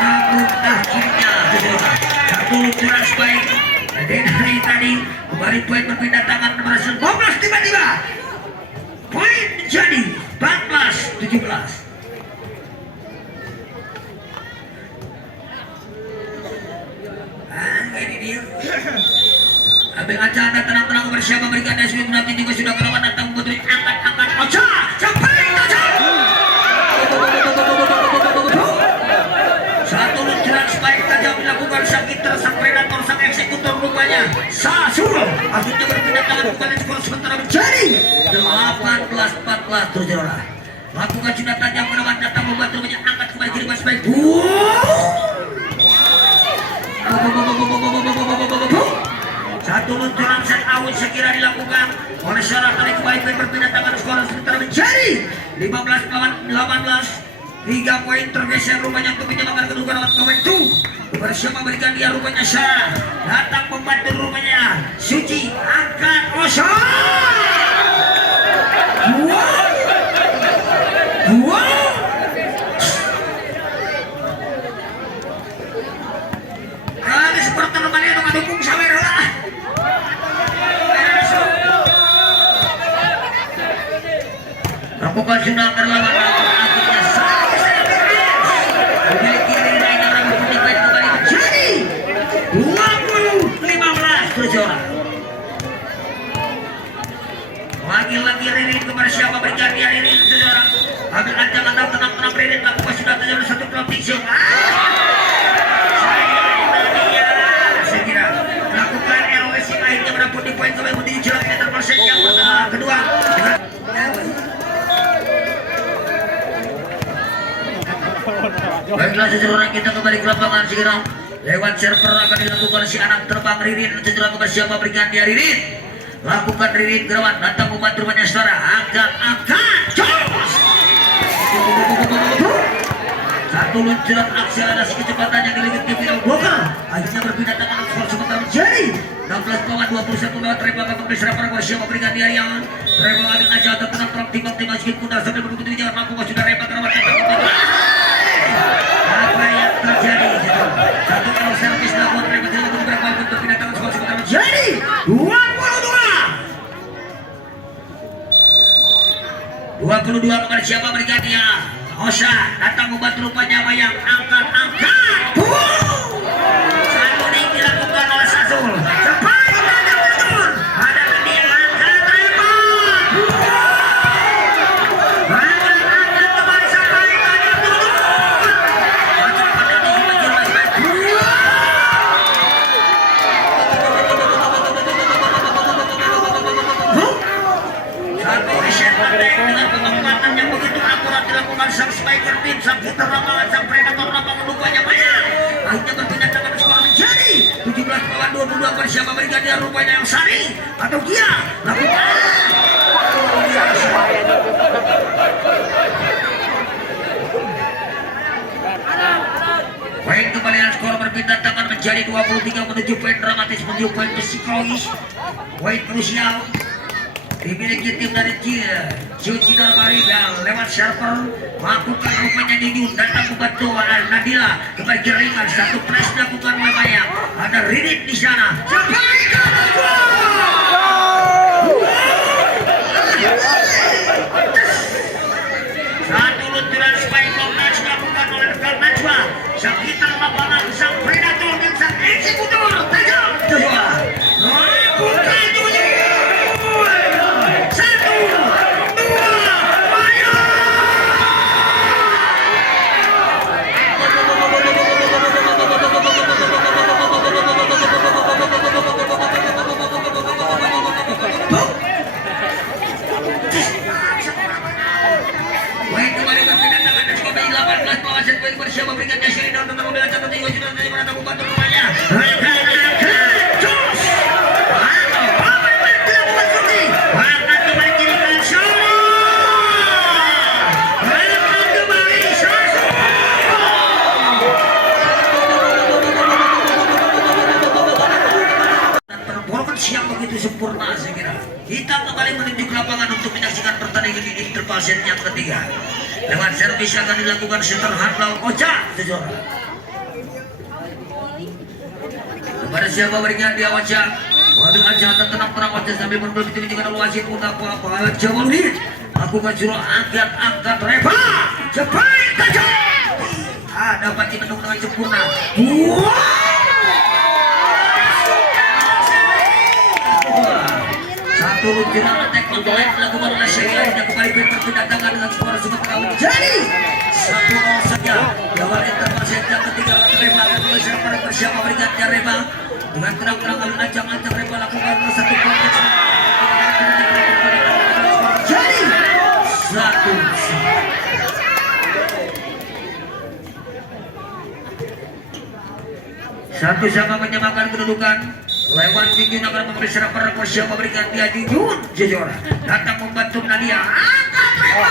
Namun akhirnya Jujura satu luncuran spike dan hari tadi kembali poin berpindah tangan berhasil 12 tiba-tiba poin menjadi 14-17. Ini dia. Ambil aja anda tenang-tenang bersama berikan dan sudah nanti juga sudah kelawan datang membantu angkat Ocha sampai Ocha. Satu luncuran spike tajam dilakukan sang hitter, sang predator, sang eksekutor rupanya Sasul. Akhirnya berpindah tangan kembali skor sementara menjadi 18-14 terjora. Lakukan sudah tajam kelawan datang membantu angkat kembali kiri spike. Satu luncuran set out sekira dilakukan oleh Sarah kali kembali berpindah tangan skor sementara menjadi 15-18. 3 poin tergeser rupanya untuk menyelamatkan kedua lawan kawan itu bersama berikan dia rupanya Sarah datang membantu rupanya Suci angkat Osa. Kali seperti teman itu mendukung sawer lah. Lakukan sudah berlawan akhirnya memiliki nilai yang berapa putih kembali menjadi 20-15 terjora. Lagi-lagi Ririn kepada siapa berganti Ririn terjora. Ambil ancang atau tenang-tenang Ririn lakukan sudah terjadi satu pelotik. kembali ke lapangan segera. Lewat server akan dilakukan si anak terbang Ririn. Setelah kepada siapa berikan dia Ririn. Lakukan Ririn gerawan datang membantu banyak saudara. Angkat. Jos. Satu luncuran aksi ada kecepatan yang dilingat ke Viral Bogor. Akhirnya berpindah tangan skor sementara menjadi 16,21 lewat Rebel akan bergeser para siapa berikan dia yang Rebel ambil aja tenang terang timbang sedikit mudah sambil menunggu di jalan mampu sudah Rebel terawat apa yang terjadi satu kalau servis dilakukan Rebel tidak berapa untuk berpindah tangan skor sementara menjadi 22 kepada siapa berikan dia Osa datang membantu rupanya Mayang angkat satu ini dilakukan oleh Sasul cepat ada dia angkat kembali sampai tanya satu reset dengan pengamatan yang begitu akurat dilakukan sang striker tim sang puter lapangan sang predator lapangan rupanya Mayang akhirnya berpindah tangan skor menjadi 17-22 bersama Brigadir rupanya yang Sari atau dia lakukan poin kembalian skor berpindah tangan menjadi 23 menuju poin dramatis menuju poin psikologis poin krusial dimiliki tim dari Ciudad Mariga lewat server melakukan rupanya Didun datang membantu Nadila kembali ringan satu press dilakukan oleh Mayang ada Ridit di sana satu luncuran spike long match dilakukan oleh rekan Najwa sang hitam lapangan sang predator dan sang eksekutor tajam bersama berikutnya Syahid dan tentang mobil catatan tinggal juga dari mana tamu bantu rumahnya siang begitu sempurna saya kira kita kembali menuju ke lapangan untuk menyaksikan pertandingan ini interpelsen yang ketiga lewat servis akan dilakukan setter handlaw Ocha sejora kepada siapa berikan dia Ocha waduh aja tenang Ocha sambil menunggu menunjukkan wasit pun apa Jawa Lunit lakukan suruh angkat Reva cepat tajam dapat dimenung dengan sempurna satu luncuran attack menggelap dilakukan oleh Syahid yang kembali berpindah tangan dengan skor sementara menjadi 1-0 saja di awal interpelsen yang ketiga Reba akan menyelesaikan pada bersama berikutnya Reba dengan terang-terang ancang Reba lakukan satu poin jadi 1-1 sama menyamakan kedudukan lewat Jujun akan memberi server Kosia memberikan dia Jujun Jejora datang membantu Nadia angkat Reba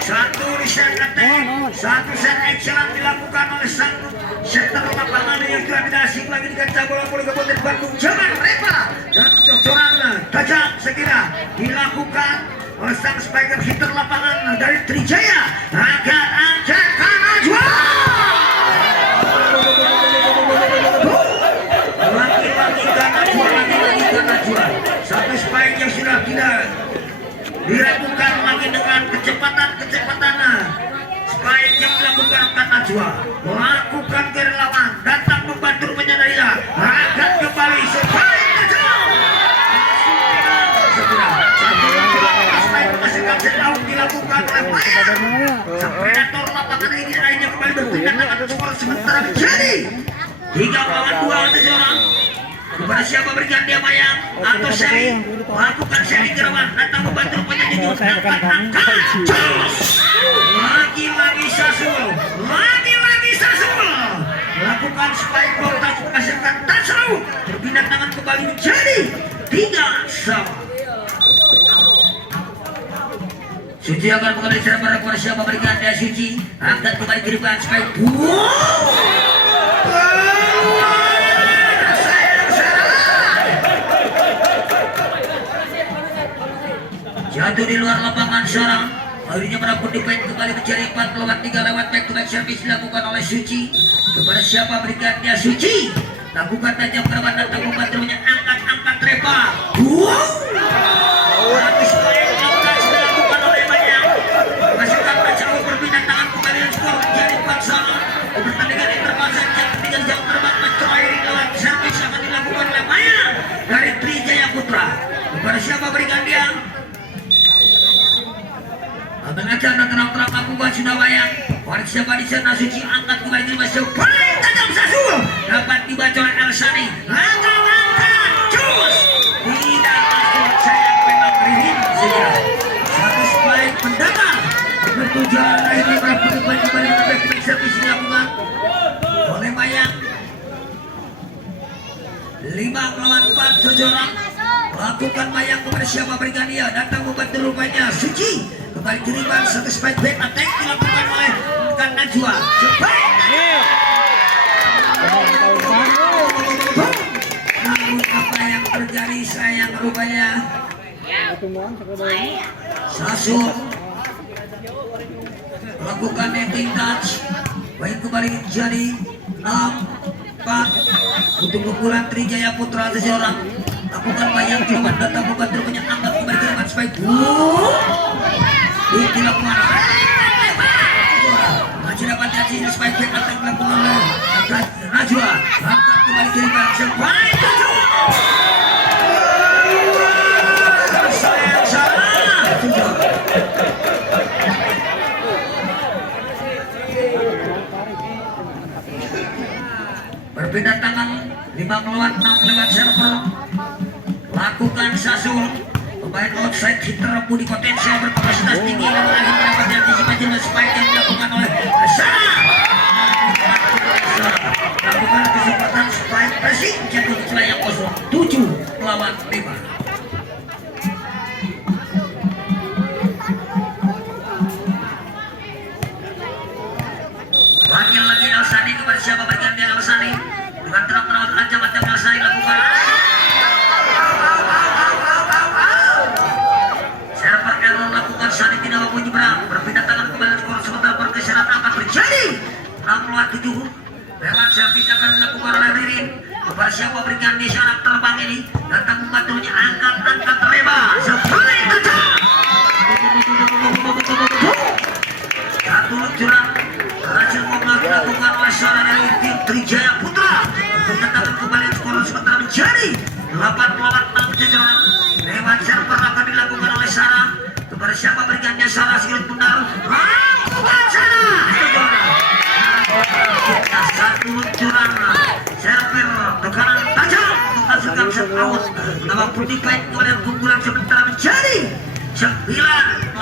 satu reset attack satu set excellent dilakukan oleh sang center lapangan yang sudah tidak asing lagi di kancah bola voli Kabupaten Bandung jangan Reba dan cocoran tajam sekira dilakukan oleh sang spiker hitter lapangan dari Trijaya akan angkat Najwa lagi-lagi Najwa satu spike yang sudah tidak dilakukan lagi dengan kecepatan spike yang dilakukan Najwa melakukan kerelawan datang membantu menyadarilah akan kembali spike dilakukan oleh Mayang sang predator lapangan ini akhirnya kembali berpindah tangan skor sementara menjadi 3-2 seorang kepada siapa berikan dia mayang atau seri lakukan seri gerawan datang membantu penyanyi angkat lagi-lagi Sasul lakukan spike ball tak menghasilkan touchdown berpindah tangan kembali menjadi 3-1. Suci akan mengambil serang kepada siapa berikan dia Suci angkat kembali ke depan spike jatuh di luar lapangan seorang akhirnya menakut defense kembali menjadi 4 lawan 3 lewat back to back service dilakukan oleh Suci kepada siapa berikan dia Suci lakukan tajam kerabat datang membantunya angkat Reva habis main angkat sudah dilakukan oleh banyak masukkan jauh berpindah tangan kembali dan skor menjadi 4-1 pertandingan intermezzo yang ketiga jauh terbang mencoiri lewat service akan dilakukan oleh Maya dari Trijaya Putra kepada siapa berikan dia mengajar dan terang-terang lakukan sudah bayang oleh siapa di sana Suci angkat kembali di masuk paling tajam Sasul dapat dibaca oleh Elsani angkat cus tidak masuk sayang memang Rihin saja satu spike mendatang bertujuan akhirnya berapa kembali menambah servis dilakukan oleh Mayang 5-4 seorang lakukan Mayang kepada siapa berikan dia datang membantu rupanya Suci kembali kiriman satu spike back attack dilakukan oleh Kang Najwa namun apa yang terjadi sayang rupanya Sasul lakukan netting touch baik kembali jadi 6-4 untuk pukulan Trijaya Putra seseorang lakukan Mayang coba datang membantu rupanya angkat kembali kiriman spike dilakukan masih dapat jadi spike back attack dilakukan oleh Najwa angkat kembali kiriman spike sayang salah berpindah tangan 5-6 lewat server lakukan Sasul pemain outside hitter budi potensial berkapasitas tinggi namun akhirnya mendapat antisipasi dan spike yang dilakukan oleh Sarah lakukan kesempatan spike pressing jatuh di celah yang kosong 7-5 lagi Elsani kepada siapa bagian dia Elsani dengan terang-terang ancam-ancam Elsani lakukan server error lakukan Sani tidak mampu nyebrang berpindah tangan kembali skor sementara pergeseran akan terjadi 6-7 lewat servis akan dilakukan oleh Ririn kepada siapa berikan di syarat terbang ini datang membantunya angkat Reba sebagai kecil satu luncuran berhasil dilakukan oleh seorang dari tim Trijaya Putra berpindah kembali skor sementara menjadi 8-6 jajaran lewat server akan dilakukan oleh Sarah kepada siapa berikannya Sarah silat benar lakukan Sarah satu luncuran server tekanan tajam menghasilkan set out nama putih baik kemudian keunggulan sementara menjadi 9-6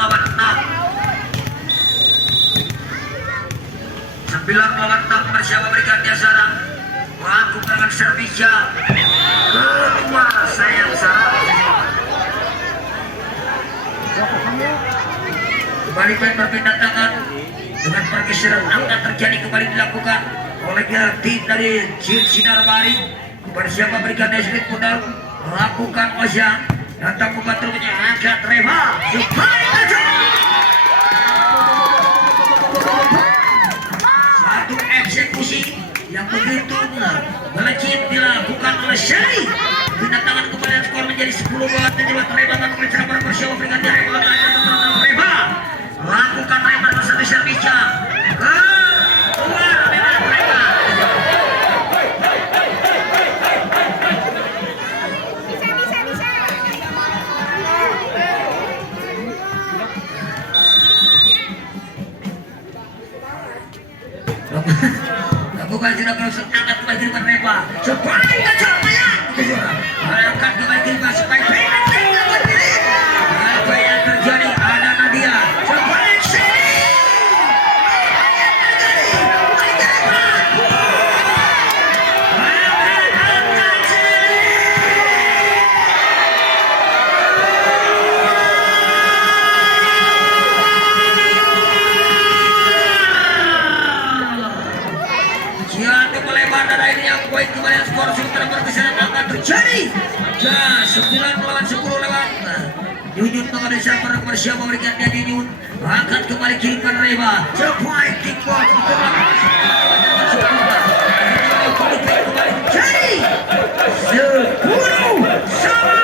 kepada siapa berikannya Sarah lakukan servisnya kedua sayang Sarah kembali main berpindah tangan dengan pergeseran angka terjadi kembali dilakukan oleh tim dari Jin Sinar Mari kepada siapa berikannya sedikit modal lakukan Ozan datang membantu angkat Reva supaya aja satu eksekusi yang begitu melejit dilakukan oleh Syari pindah tangan kembali skor menjadi 10 bola terjebak Reva dan mengejar bersiap berikan dari bola Reva lakukan Reva bersatu servisnya keluar dengan Reva lakukan sudah berhasil angkat kembali dengan Reva sebagai kacau ya Ya, 9 melawan 10 lewat. Yuyun mengambil siapa siapa memberikan dia Yuyun. Angkat kembali kirimkan Reba. Cepat tikbol. Jadi 10 sama.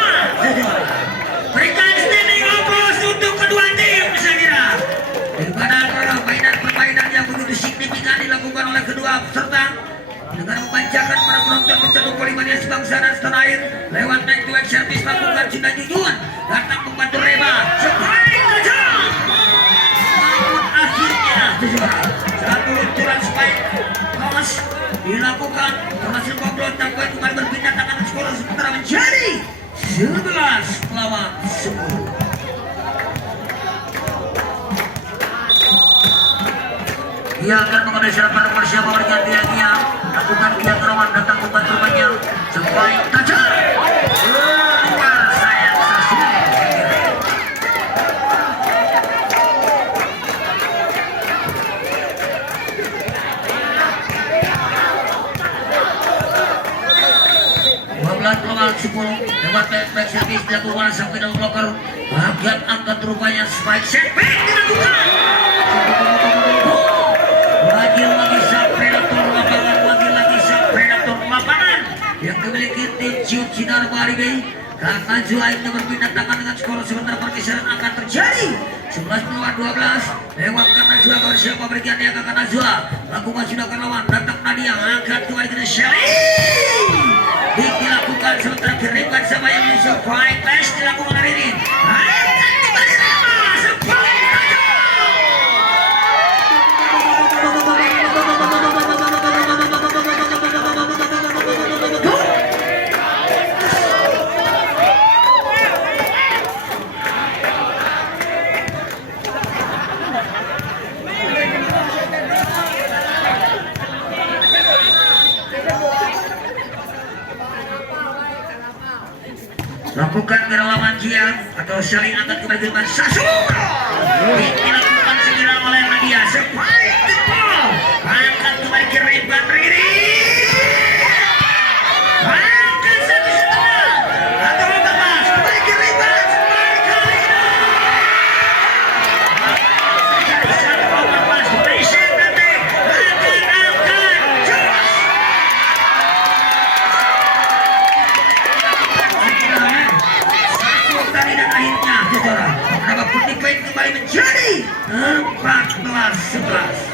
Berikan standing applause untuk kedua tim saya kira. Daripada permainan yang begitu signifikan dilakukan oleh kedua peserta dengan memanjakan para penonton pencetuk volley sebangsa dan setanah air lewat naik to service lakukan Cinta Yuyun datang membantu Reba sebaik tajam. Namun akhirnya satu luncuran spike Thomas dilakukan termasuk Boblon dan poin kembali berpindah tangan skor sementara menjadi 11 lawan 10. Ia akan mengambil siapa nomor siapa berganti lagi ya. Lakukan dia kerawan datang membantu banyak sebaik tajam. Luar sayang Sasua. Lawan 10 lewat back service dilakukan sampai dalam blocker bagian angkat rupanya spike setback dilakukan. Lagi-lagi sang predator lapangan, lagi-lagi sang predator lapangan yang memiliki tim Ciut Sinar Baribe. Karena Juain yang berpindah tangan dengan skor sementara pergeseran akan terjadi 11 melawan 12 lewat karena Jua bersama berikan dia ke kanan Jua lakukan sudah ke lawan datang Nadia angkat kembali ke Shelly dilakukan sementara kiriman sama yang musuh flying flash dilakukan hari ini angkat kembali Rama sebagai lakukan kerelawan Gia atau saling angkat kembali ke Sasua dilakukan segera oleh Nadia sebaik tikbol angkat kembali ke Ridwan Riri angkat 1,5 atau 14 kembali ke Ridwan sebaik kali ini 1,14 Malaysia nanti akan tadi dan akhirnya saudara kenapa putih poin kembali menjadi 14-11.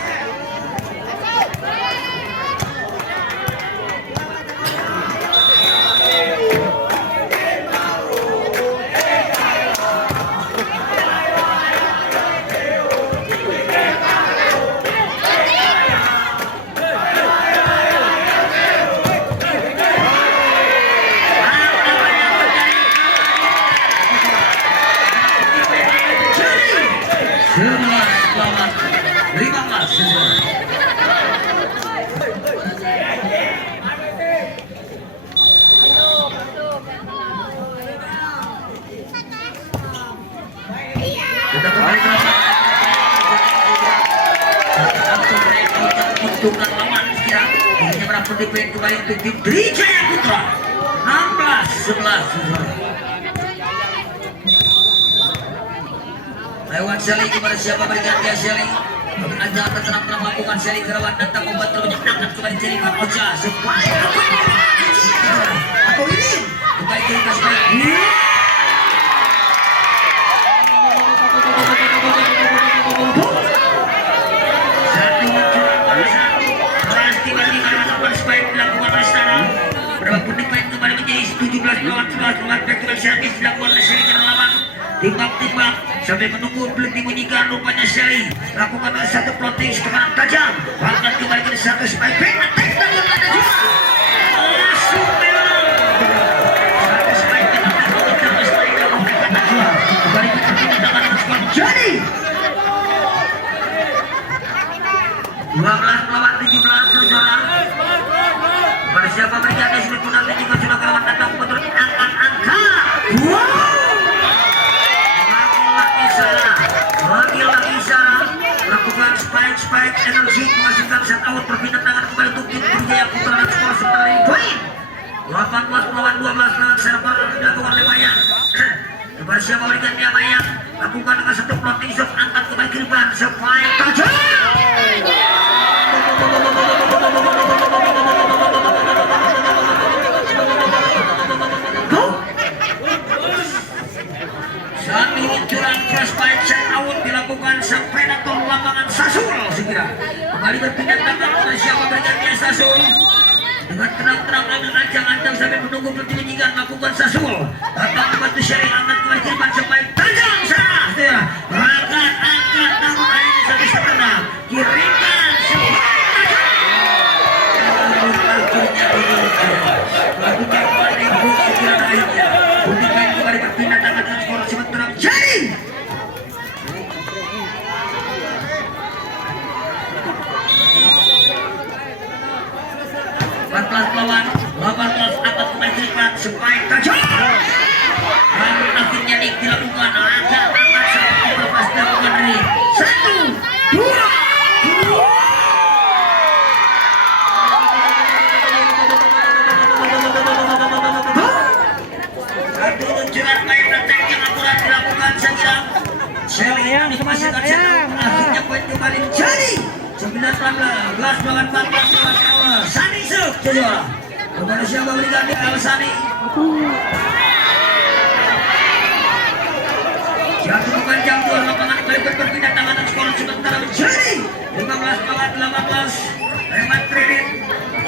Untukkan lawan sekarang ini berapa poin kembali untuk tim Trijaya Putra 16-11 lewat Shelly kepada siapa berganti ya Shelly Anja tenang-tenang melakukan Shelly kerawan datang membantu menyebabkan kembali jaringan Ocha supaya atau ini kembali ke lintas baik berapa poin kembali menjadi 17 lawan 11 lawan back service dilakukan oleh Shelly kerelawan timbang-timbang sampai menunggu belum dibunyikan rupanya Shelly lakukan satu plotting setengah tajam angkat kembali ke satu spike back attack dan ada juga masuk memang satu spike dan terus naik dalam dekat juga kembali ke tangan skor jadi 12 lawan 17 saudara. Pada siapa berjaga sudah punah dan juga sudah kawan datang betul angkat. Wow. Lagi-lagi Sarah melakukan spike energi menghasilkan set out berpindah tangan kembali untuk tim Trijaya Putra dan skor sementara poin 18 melawan 12 server dilakukan oleh Bayan. Bersiap memberikan dia Bayan. Lakukan dengan satu floating shot, angkat ke bagian depan supaya tajam. Saat luncuran cross fight set out dilakukan sang predator lapangan Sasul segera kembali berpindah tangan oleh siapa memberikan dia Sasul. Dengan tenang-tenang ambil ancang-ancang sambil menunggu pertandingan lakukan Sasul. Datang membantu Syari angkat ke bagian depan supaya tajam sana. Angkat namun akhirnya bisa bisa kena. Kirimkan supaya tajam. Akhirnya lakukan penembak segera akhirnya. Buktikan kembali berpindah tangan dengan skor sementara jadi. Lawan 18 atas pemain supaya tajam. Namun akhirnya dilakukan agak sampai lepas dilakukan dari 1, 2. Satu luncuran main attack yang akurat dilakukan Sagirang. Ayam, semangat ayam. Akhirnya poin kembali menjadi 19 melawan 14 melawan awal. Sani Suk Jojoa. Kepada siapa berikan di Al-Sani. Jatuh memanjang dua lapangan kembali berpindah tangan dan skor sementara menjadi 15 melawan 18. Lewat kredit.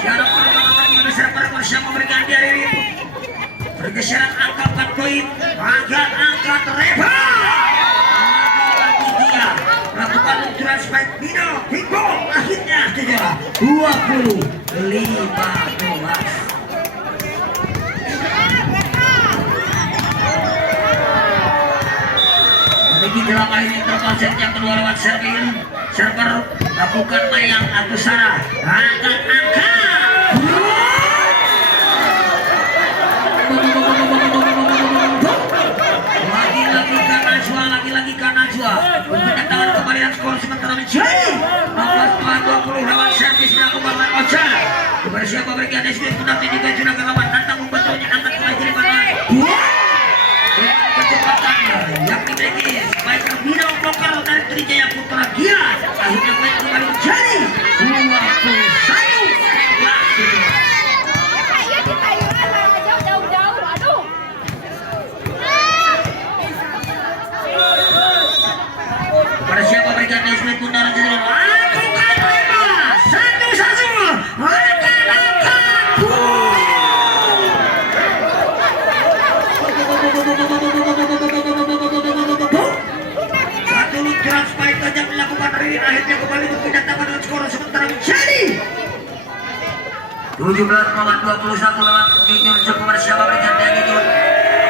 Jarak perlawanan mengeser para siapa memberikan dia Ririn. Pergeseran angkat poin. Angkat Reva. Lakukan luncuran spike Dino Hinggo akhirnya saja 20-15. Memiliki gelap ini terkonsen yang kedua lewat server lakukan Mayang Agusara angkat lagi karena Najwa memberikan tangan kembalian skor sementara menjadi 16-20 lewat servis dilakukan oleh Ocha. Kepada siapa berikan SB pendamping di baju lawan tantang membantunya angkat kembali ke depan kecepatan yang dimiliki baik Bino Blokar dari Trijaya Putra Gia akhirnya poin kembali menjadi 21-11. Pada siapa berikan SB Pundaran Jalan lakukan bebas 1-1 satu luncuran spike tajam dilakukan Ririn akhirnya kembali berpindah tangan dengan skor sementara menjadi 17 melawan 21 lawan Ginyun kepada siapa berikan dia Ginyun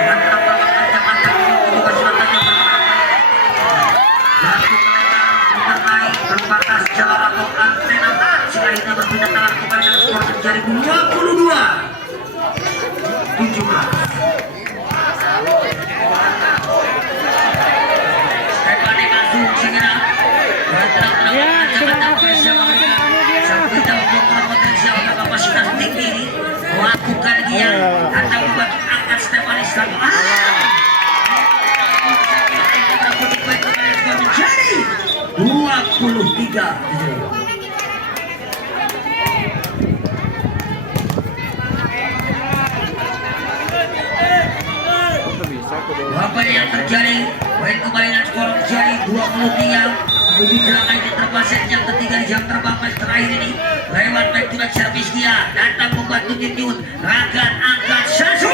dengan tenang ancang-ancang juga sudah tajam terbatas jalan atau antena selainnya berpindah tangan kembali dan skor menjadi 22-17. Stefani masuk segera potensial dan kapasitas tinggi ini melakukan dia atau membantu angkat Stefani selalu menjadi 23. Apa yang terjadi? Poin kembali dan skor menjadi 23 menuju gerakan yang terbaset yang ketiga di jam terbang match terakhir ini lewat back to back servis dia datang membantu Ginyun angkat Sasu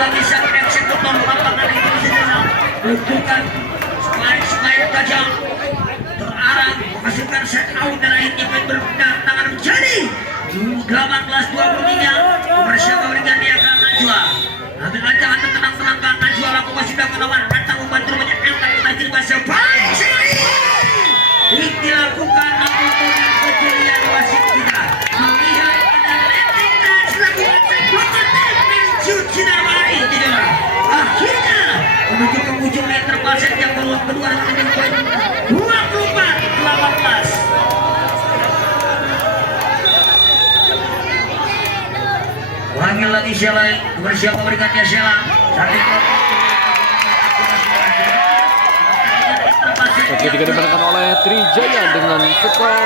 lagi sang eksekutor lapangan itu segera menentukan spike tajam terarah menghasilkan set out dan akhirnya main berpindah tangan menjadi 18-23 bersama berikan dia ke Najwa ambil ancang atau tenang-tenang ke Najwa lakukan sudah ke lawan datang membantu menyangkut lagi bahasa baik sekali dilakukan namun dengan kejelian wasit kita melihat ada rating dan lakukan tembakan mencut sinar mari akhirnya menuju ke ujung yang terbaset yang peluang kedua dengan poin 24-18. Panggil lagi Sheila, bersiap memberikannya Sheila. Oke, dimenangkan oleh Trijaya dengan skor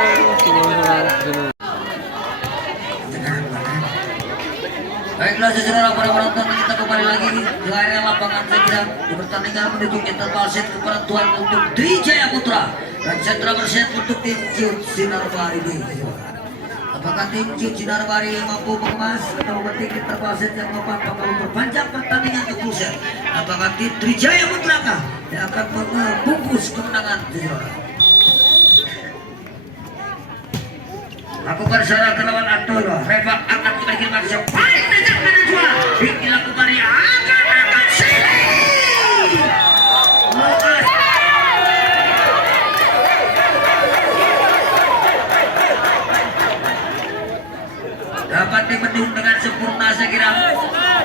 2-1. Baiklah saudara para penonton, kita kembali lagi di area lapangan saja di pertandingan menuju interval set kepenentuan untuk Trijaya Putra dan sentra berset untuk tim Ciut Sinarbari ini. Apakah tim Ciut Sinarbari mampu mengemas atau memetik interval set yang mampu memperpanjang pertandingan ke full set? Apakah tim Trijaya Putra yang akan membungkus kemenangan saudara? Lakukan secara kelawan Antoyo, Reva akan kembali masuk paling dekat menajwa. Dilakukan di akan sini. Dapat dibendung dengan sempurna saya kira.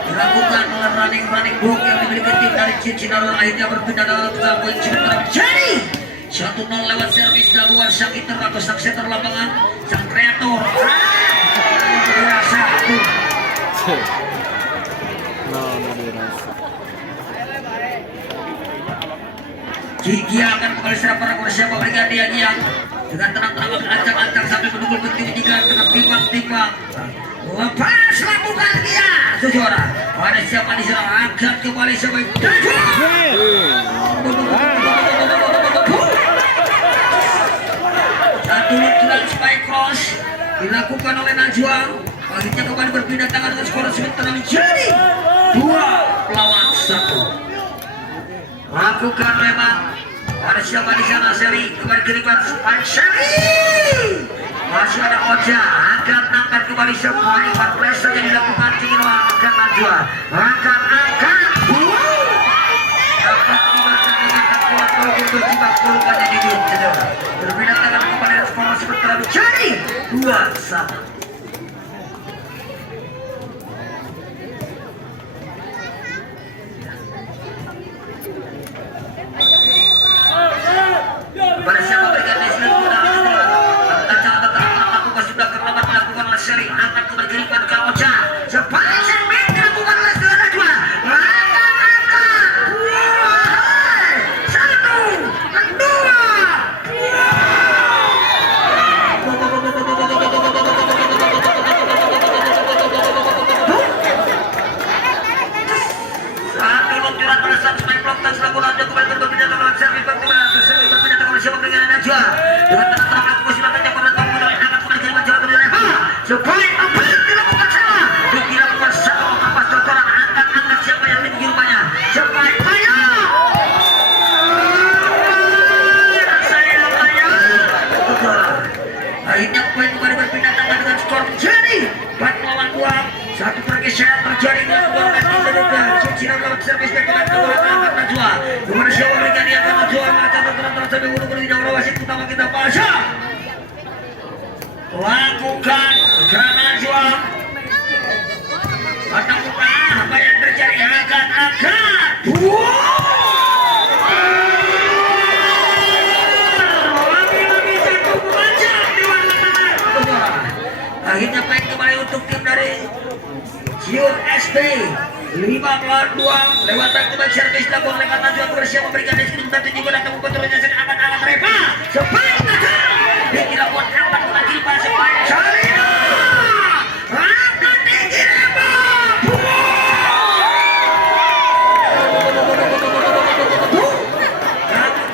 Dilakukan oleh running block yang dimiliki tim dari Cicinarol, akhirnya berpindah dalam poin sementara jadi 1-0 lewat servis dan luar sang iter atau sang setter lapangan sang kreator. Gia akan kembali serang para siapa berikan dia Gia dengan tenang-tenang ancang-ancang sambil menunggu penting juga dengan timbang-timbang. Lepas lakukan Gia saudara. Ada siapa di sana akan kembali sebagai satu luncuran spike cross dilakukan oleh Najwa, akhirnya kembali berpindah tangan dengan skor sementara menjadi 2-1. Lakukan memang ada siapa di sana Seri kembali kiriman spike Seri, masih ada Oja akan angkat kembali semua iman press saja dilakukan Cingwa akan Najwa akan angkat dapat dibaca dengan kuat berjibat pelukannya di dunia berbeda dengan kembali skor sementara menjadi 2-1. Pada siapa berikan desnya mudah ancang lakukan sudah kerlamat dilakukan oleh Seri angkat kembali kiriman ke Oja sepanjang servis dilakukan oleh Najwa akhirnya poin kembali berpindah tangan dengan skor jadi 4-2. Satu pergeseran terjadi dengan gol dan Cicina lewat servis dan kembali angkat Najwa. Kemudian siapa berikan dia ke Najwa akan terus sampai buru-buru tidak wasit utama kita Pasha. Lakukan ke Najwa. Apa yang terjadi akan akhirnya poin kembali untuk tim dari Ciut SP 5-2 lewat kembali servis dilakukan oleh Najwa bersiap memberikan deskripsi dan juga datang membantunya sedang angkat Reva sebaik datang dilakukan angkat lagi pas sebaik Salina angkat tinggi Reva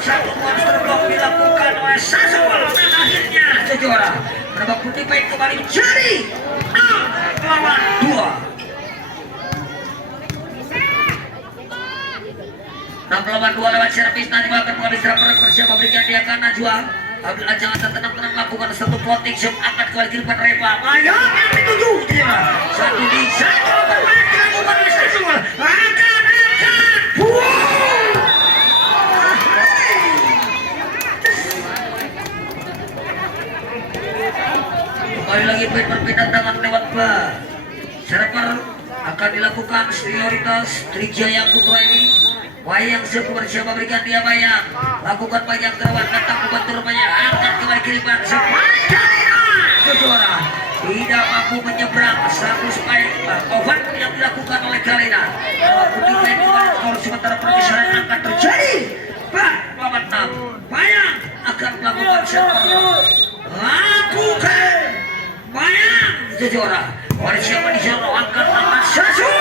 satu monster block dilakukan oleh Sasol dan akhirnya sejuara menambah putih baik kembali jadi 6-2. 6-2 lewat servis Najwa akan kembali serang bersiap memberikan dia ke Najwa. Ambil ajangan tenang-tenang lakukan satu floating shot angkat kembali kiriman Reva. Ayo yang dituju satu di satu bermain dilakukan oleh Sasol akan kembali lagi poin berpindah tangan lewat server akan dilakukan prioritas Trijaya Putra ini. Wayang sebuah siapa berikan dia bayang lakukan bayang terawat datang membantu rumahnya angkat kembali kiriman semuanya juara tidak mampu menyeberang satu spike over yang dilakukan oleh Galena. Putih skor sementara pergeseran akan terjadi. Pak lawan 6 Bayang akan melakukan server. Lakukan Bayang Jojora. Oleh siapa di sana angkat Sasu.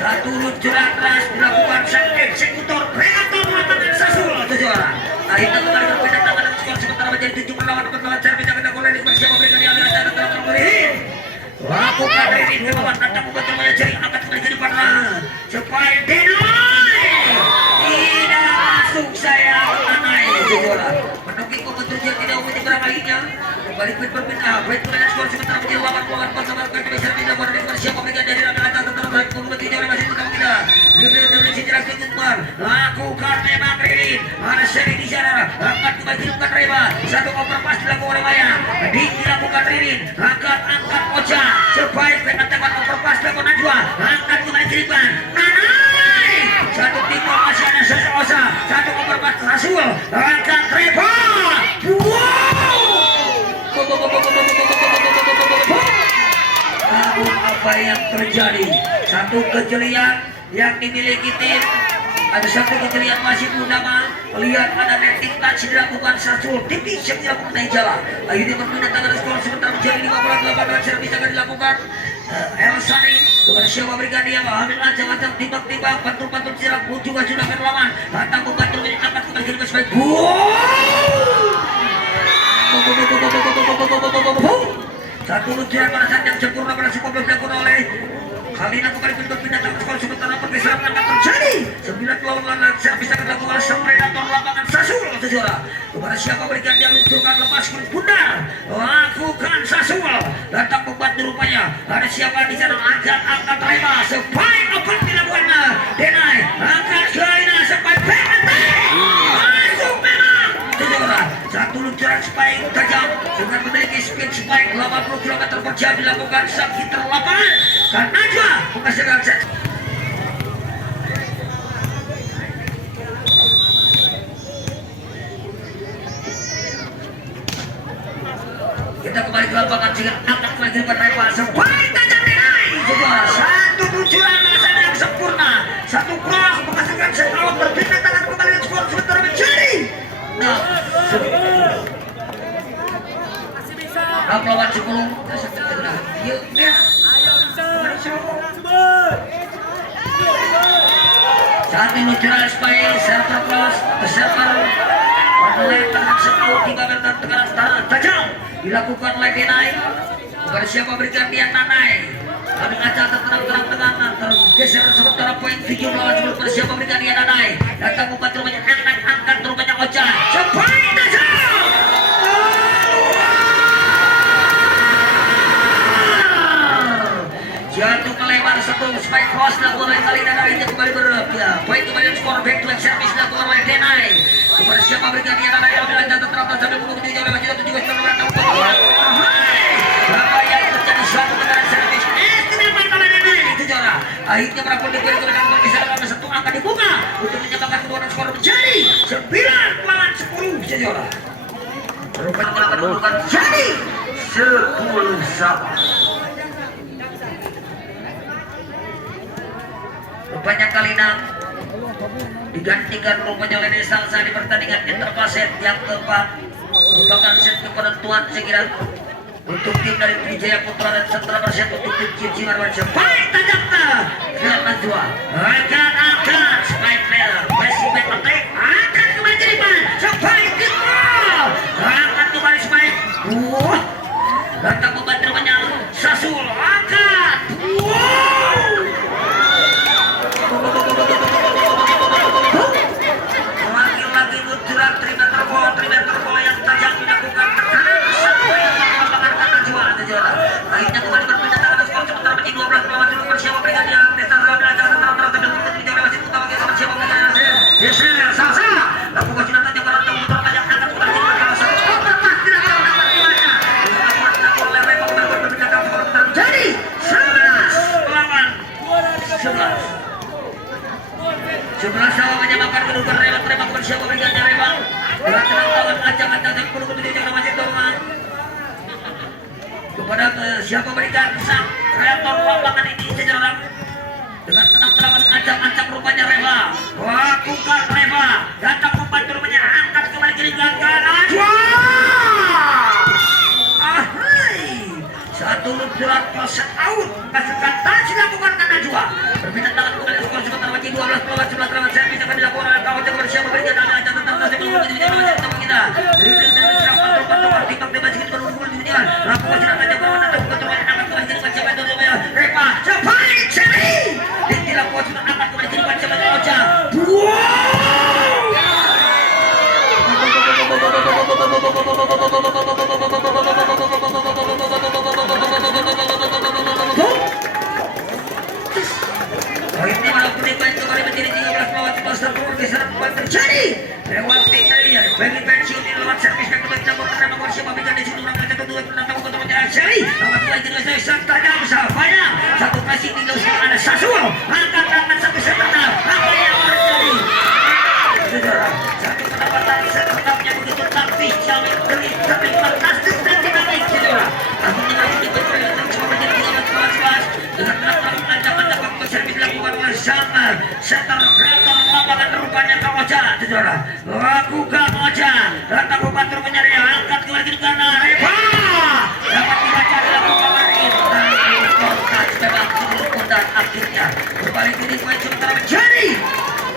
Satu luncuran keras dilakukan sang eksekutor Predator lapangan Sasul Jojora. Akhirnya kembali berpindah tangan dan skor sementara menjadi 7 melawan 4 melawan servis yang tidak boleh dipersiap memberikan yang ada dalam pemberian. Lakukan ini ke bawah tentang membantu menjadi angkat kembali jadi partner. Supaya tidak masuk saya mengenai Jojora. Menunggu pembentuknya tidak menyeberang lainnya. Kembali berpindah baik dengan skor sementara menjadi lawan melawan 4 melawan servis yang tidak boleh dipersiap memberikan dari angkat tentang pembentuknya masih tetap kita. Diberi sejarah keuntungan. Lakukan memang Ridin. Ada seri di sana. Angkat kembali dilakukan Reba. Satu overpass dilakukan oleh Bayang. Dilakukan Ridin. Angkat Ocha. Sebaik pengatakan overpass dilakukan Najwa. Angkat kembali Kiriban. Nanai. Satu timur masih ada Ocha. Satu overpass Rasul. Angkat Reba. Namun apa yang terjadi? Satu kejelian yang dimiliki tim. Ada satu kejelian masih Bundama. Lihat ada netting touch dilakukan Sasul. Tipis yang dilakukan Naijala. Akhirnya berpindah tangan skor sementara menjadi 5-8 dan servis akan dilakukan Elsani kepada siapa berikan dia ambil ancang-ancang timbang-timbang pantul-pantul siram juga sudah berlawan datang membantu menyelamatkan kembali ke sebaik satu luncuran pada saat yang sempurna pada sebuah dilakukan oleh Kalina kembali berpindah tangan skor sementara pergeseran akan terjadi 9 lawan servis akan dilakukan oleh Predator lapangan Sasul Jojora kepada siapa berikan dia luncurkan lepas bundar lakukan Sasul datang membantu rupanya ada siapa di sana angkat Rema sebaik apa dilakukan Denai angkat Kalina sebaik masuk memang Jojora satu luncuran spike tajam dengan memiliki speed spike 80 km per jam dilakukan sang hitter lapangan dan Najwa menghasilkan set. Kita kembali ke lapangan dengan angkat kembali ke Reva sebaik tajam Denai juga satu luncuran yang sempurna satu cross menghasilkan set awal berpindah tangan kembali ke skor sementara menjadi melawan 10 yuk ya saat ini luncuran spike server cross ke server oleh tangan sepuluh 3 meter tekanan tajam dilakukan oleh Denai kepada siapa berikan dia Nanai kami ngacak terang-terang dengan tergeser sementara poin 7 melawan 10 kepada siapa berikan dia Nanai datang membantu rumahnya angkat rumahnya Ocha sebaik tajam jatuh melewat satu spike cross dilakukan oleh Kalina dari itu kembali poin kembali skor back to back service dilakukan oleh Denai kepada siapa berikan dia Nanai ambil jatuh terang sampai menunggu tidak oleh masih juga setelah berantau berapa yang terjadi suatu negara service istimewa oleh Denai itu jora akhirnya berapa diberi dengan pergeseran oleh satu angka dibuka untuk menyebabkan kedudukan skor menjadi 9 lawan 10 jora rupanya melakukan kedudukan jadi 10-sama. Rupanya Kalina digantikan rupanya oleh Salsa di pertandingan interpaset yang keempat merupakan set kepenentuan sekira untuk tim dari Trijaya Putra dan Sentra Perset untuk tim Cici Marwan sebaik tajamnya Real Najwa akan angkat spike player Messi back attack akan kembali jadi pan sebaik kickball akan kembali spike datang membantu rupanya Sasul angkat lagi-lagi luncuran trimeter bola yang tajam dilakukan tekanan sampai lapangan kanan juara akhirnya kembali berpindah tangan skor sementara menjadi 12 melawan 10 persiapa berikan yang desa Ramadhan terang tapi mungkin tidak lewat itu utama kita persiapa berikan yang Salsa lakukan sinatan yang berantau motor banyak angkat kembali di belakang satu overpass tidak tahu dapat dimana dilakukan oleh Rema kembali berpindah tangan skor menjadi 11 lawan 11 sama menyamakan kedudukan Rema bersiap berikan Rema dengan tenang lawan ancang-ancang dan perlu kemudian jangan masih dorongan kepada siapa berikan sang kreator lapangan ini sejarah dengan tenang lawan ancang-ancang rupanya Reva lakukan Reva datang membantu rupanya angkat kembali kiri ke kanan satu luncuran proses out pasukan tak dilakukan karena jua permintaan tangan kembali skor sebentar lagi 12 lawan 11 lawan servis akan dilakukan oleh kawan yang bersama berikan ada catatan masih belum menjadi sama kita dribbling dan menyerang kontrol timbang bebas kita berunggul di dunia lakukan silang saja berwarna dan kontrol yang akan kembali jadi macam itu Reva sebaik seri dilakukan sudah akan kembali jadi macam itu Ocha poinnya walaupun dipoin kembali menjadi 13 lawan 11 dan pergeseran kembali terjadi lewat Titania bagi pensiun di lawan servis dan kembali campur karena nomor siapa berikan di sini orang mencetak 2 penantang untuk menyerang seri lawan mulai jadi saya sertanya usahanya satu kasih di Nusa ada Sasuo angkat tangan satu serta apa yang terjadi satu pendapatan sertapnya begitu taktis sampai terlibat fantastis dan dinamis saudara akhirnya masih dibentuk yang cuma menjadi 13 lawan 11 dengan penantang ancam-ancam waktu servis dilakukan oleh sama setter kreator lapangan rupanya Kang Ocha saudara lakukan Ocha datang membantu menyari angkat kembali ke kanan Reva dapat dibaca dilakukan lagi touch memang turun dan akhirnya berbalik ini poin sementara menjadi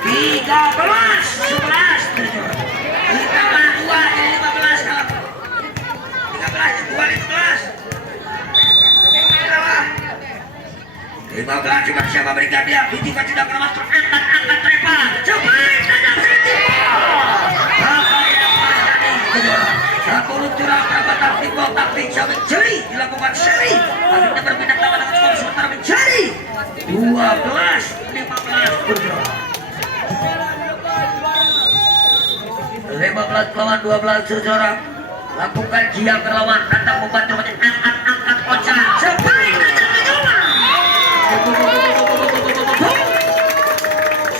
13-11 saudara ditambah 2 jadi 15 kalau 13 2 15 juga siapa berikan dia tujuan sudah bermasuk angkat Reva sebaik tajam senti apa yang terjadi satu luncuran perabatan timbal taktik sampai jeli dilakukan seri akhirnya berpindah tangan dengan skor sementara menjadi 12-15 lawan 12 saudara lakukan dia berlawan datang membantu angkat Ocha sebaik tajam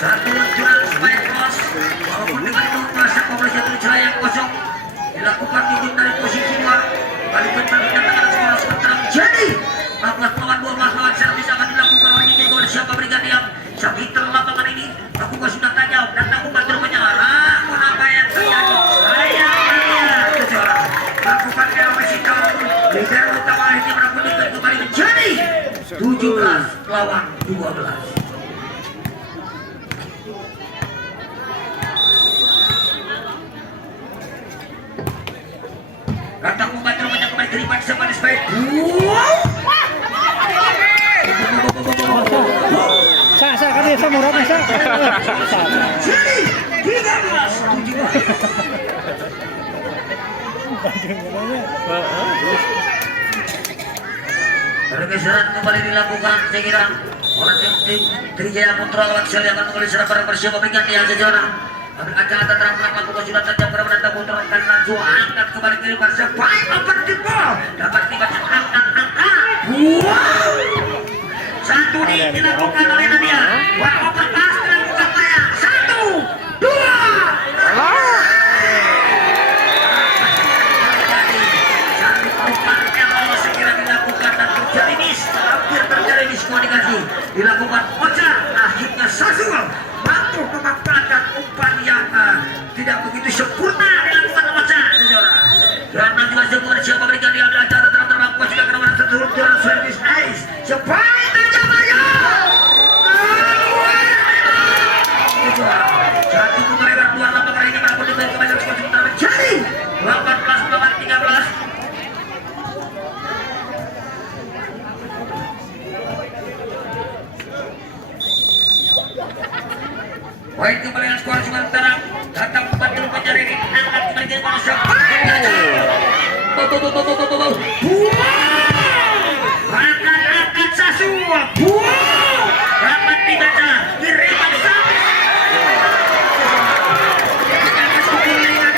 satu luncuran supaya cross walaupun dengan itu masa komersial tercela yang kosong dilakukan titik dari posisi 2 balikan permintaan tangan skor sementara menjadi 14 lawan 12 lawan servis akan dilakukan oleh ini oleh siapa berikan yang sabiter lapangan ini lakukan sudah tajam datang membantu menyerang apa yang terjadi saya kejuaraan lakukan elevasi down leader utama akhirnya menakutkan kembali menjadi 17 lawan 12 datang membantu banyak kembali terlibat sama display Sa kami sa murah na sa. jadi 13 pergeseran kembali dilakukan saya kira oleh tim Trijaya Putra lawan Sel yang akan kembali serang bareng bersiap memberikan yang sejarah ambil acara terang-terang lakukan sudah tajam pada menantang Putra karena Jua angkat kembali ke depan sebaik operasi ball dapat dibaca angkat wow satu dilakukan oleh Nadia one over pass dilakukan Maya 1 2 komunikasi dilakukan Ocha akhirnya Sasuo mampu memanfaatkan umpan yang tidak begitu sempurna dilakukan Ocha karena juga sebuah siapa berikan dia adalah cara terlakukan juga kena mana seturut jalan servis ace sebaik tajam aja satu kemarin dua lapangan ini mana pun diberi kembali sementara menjadi 18 lawan 13 poin kembali skor sementara datang membantu penjara ini angkat kembali ke bola angkat Sasuo dapat dibaca diriman sampai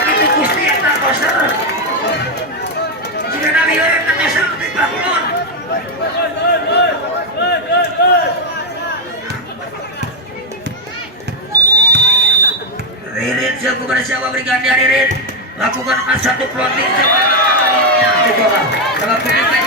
itu Gusti yang tak koser jika nabi orang kata sampai bangun Ririn siap kepada siapa berikan dia Ririn. Lakukan satu floating sebenarnya Sejora. Dalam pendidikan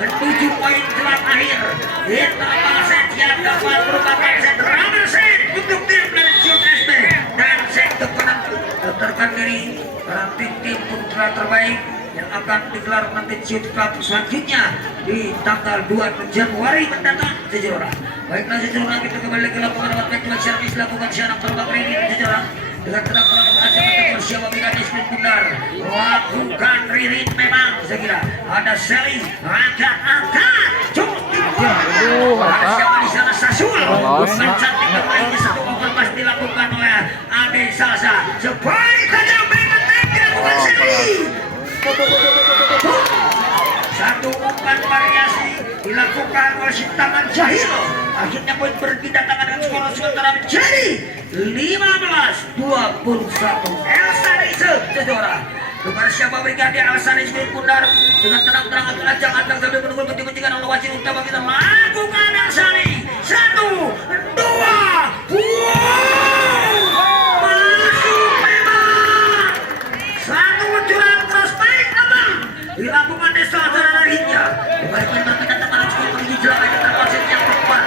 menuju poin jelang akhir. Interval set yang dapat merupakan set runner set untuk tim Pensiun SB dan set penentu daftarkan diri dalam tim putra terbaik yang akan digelar nanti Ciut Cup selanjutnya di tanggal 2 Januari mendatang Sejora. Baiklah Sejora, kita kembali ke lapangan lewat back servis lakukan syarat terbang Ririn Sejora. Dengan tenang melakukan aja siapa berikan sprint bundar lakukan Ririn memang saya kira ada Sally angkat cukup ada siapa di sana Sasul mencantik kembali satu overpass dilakukan oleh Ade Salsa sebaik saja berikan dilakukan Sally satu umpan variasi dilakukan oleh si tangan Jahil. Akhirnya poin berpindah tangan dengan skor sementara menjadi 15-21. Elsa Rizal Sejora. Kepada siapa berikan dia Elsa Rizal Bundar dengan tenang-tenang ajang-ajang sambil menunggu penting-pentingan oleh wajib utama kita lakukan Elsa Rizal. 1, 2, masuk memang. Satu luncuran prospek abang dilakukan desa akhirnya. Kembali berpindah tangan skor menuju jalan interpelasi yang keempat.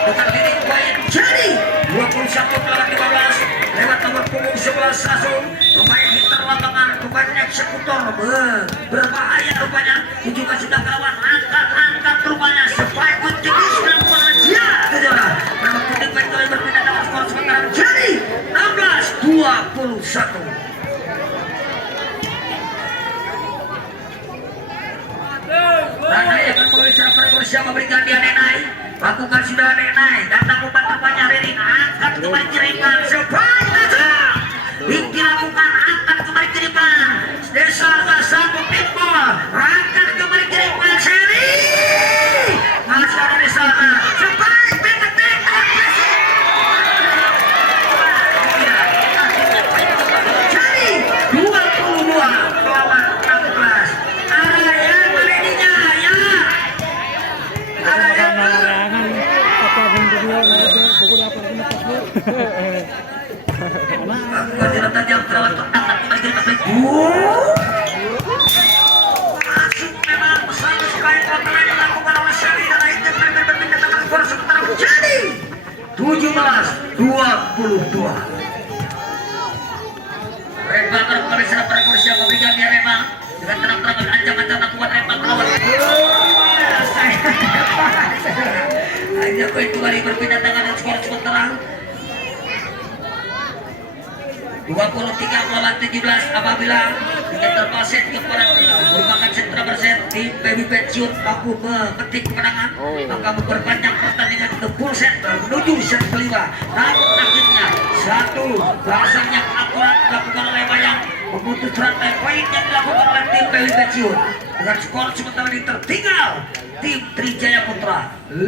Dengan diri poin jadi 21-15 lewat nomor punggung 11 Sasul pemain hitter lapangan pemain eksekutor berbahaya rupanya ini juga sudah kawan angkat rupanya supaya kunci dilakukan dia Sejora. Memang kuning baik kali berpindah tangan skor sementara jadi 16-21. Nana yang memulai serang bersama berikan dia Nenai. Lakukan sudah Nenai. Datang umpan terbanyak Ririn. Angkat kembali kiriman. Sebaik saja. Dilakukan angkat kembali kiriman. Desa satu pitbull. Angkat kembali kiriman. Seri. Masih ada di sana. Sebaik pemetik. Jadi 22 melawan 16. Masuk memang satu sekali kontra dilakukan oleh Sally dan akhirnya berpindah tangan skor sementara menjadi 17-22. Rembang kembali serang pada siapa berikan dia Rembang dengan tenang-tenang ancam-ancam kuat Rembang melawan. Hanya poin kembali berpindah tangan dan skor sementara 23 melawan 17 apabila interval set kepada merupakan sentra berset tim Baby Pensiun mampu memetik kemenangan maka memperpanjang pertandingan ke full set menuju set kelima. Namun akhirnya satu bahasan yang akurat dilakukan oleh Bayang memutus rantai poin yang dilakukan oleh tim Baby Pensiun dengan skor sementara ini tertinggal tim Trijaya Putra 5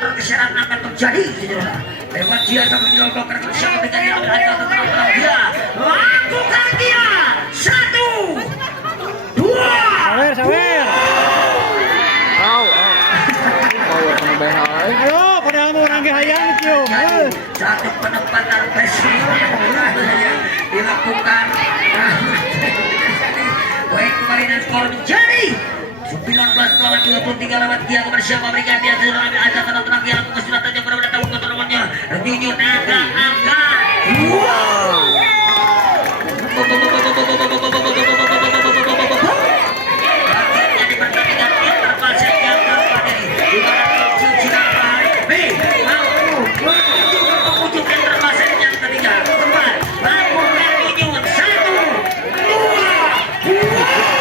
pergeseran akan terjadi Sejora. Lewat dia sampai di lubang karena siapa dengan yang ada tenang dia lakukan dia 1, 2 Sawer ayo padahal mau orang hayang cium satu penempatan presiden dilakukan baik kembali dan skor menjadi 19 lawan 23 lewat dia kepada siapa berikan dia serangan ada tenang-tenang dia lakukan sudah tajam pada tahu kontrolnya Nyunyut angkat akhirnya di pertandingan interval set yang keempat ini menuju interval set yang ketiga tempat lakukan Nyunyut 1, 2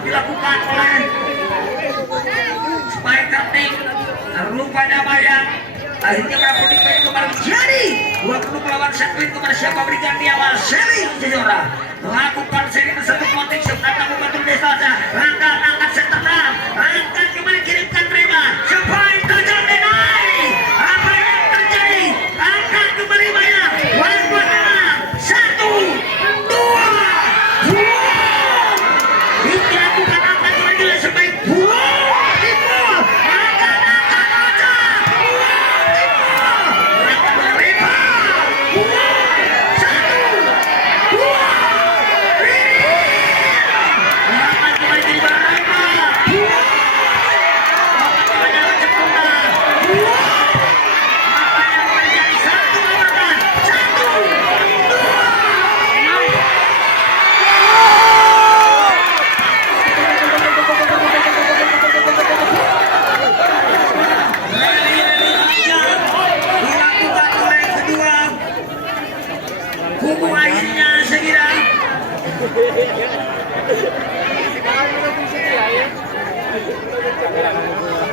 dilakukan oleh spiker tim rupanya Bayang akhirnya berapa poin kembali jadi 20 melawan set kepada siapa berikan dia Sally Sejora melakukan seri satu motif sebenarnya membantu desa saja angkat set tenang angkat kembali kirimkan terima sebaik tajam Nenai apa yang terjadi angkat kembali Bayang walaupun menang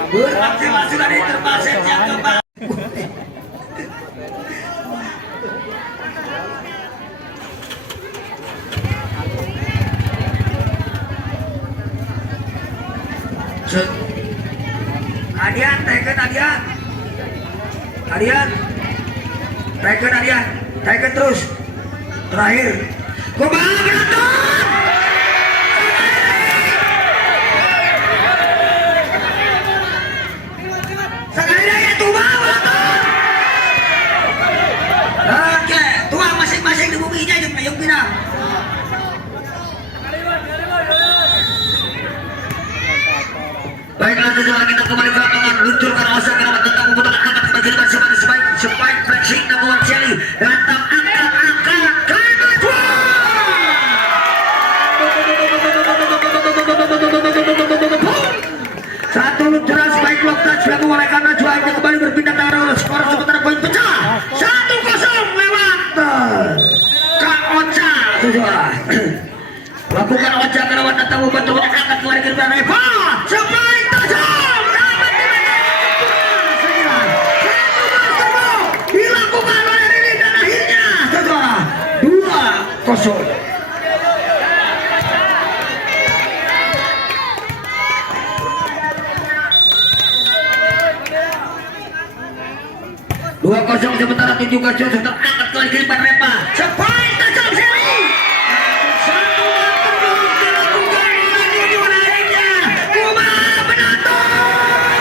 Bermaksimal sudah diterpas yang keempat. Adian, teken Adian. Adian. Teken Adian. Teken terus. Terakhir. Kumaha penonton. Sekali lagi tuah penonton. Oke, tuah masing-masing di buminya jeung payung pinang. Baiklah, setelah kita kembali ke lapangan, luncurkan masa kerabat tentang membutuhkan angkat sebagai lebar sebaik flexing number one Shelly datang angkat satu luncuran spike block touch dilakukan oleh karena Juain kembali berpindah ke arah skor sementara poin pecah 1-0 lewat Kak Ocha saudara. Lakukan Ocha kerabat datang membantu angkat kembali ke arah Eva spike tajam dapat dilakukan oleh Riri dan akhirnya saudara 2-0. Dua kosong sementara 7 kosong sementara angkat kembali ke depan Repa spike tajam seri satu terus dilakukan lagi di akhirnya kumaha penonton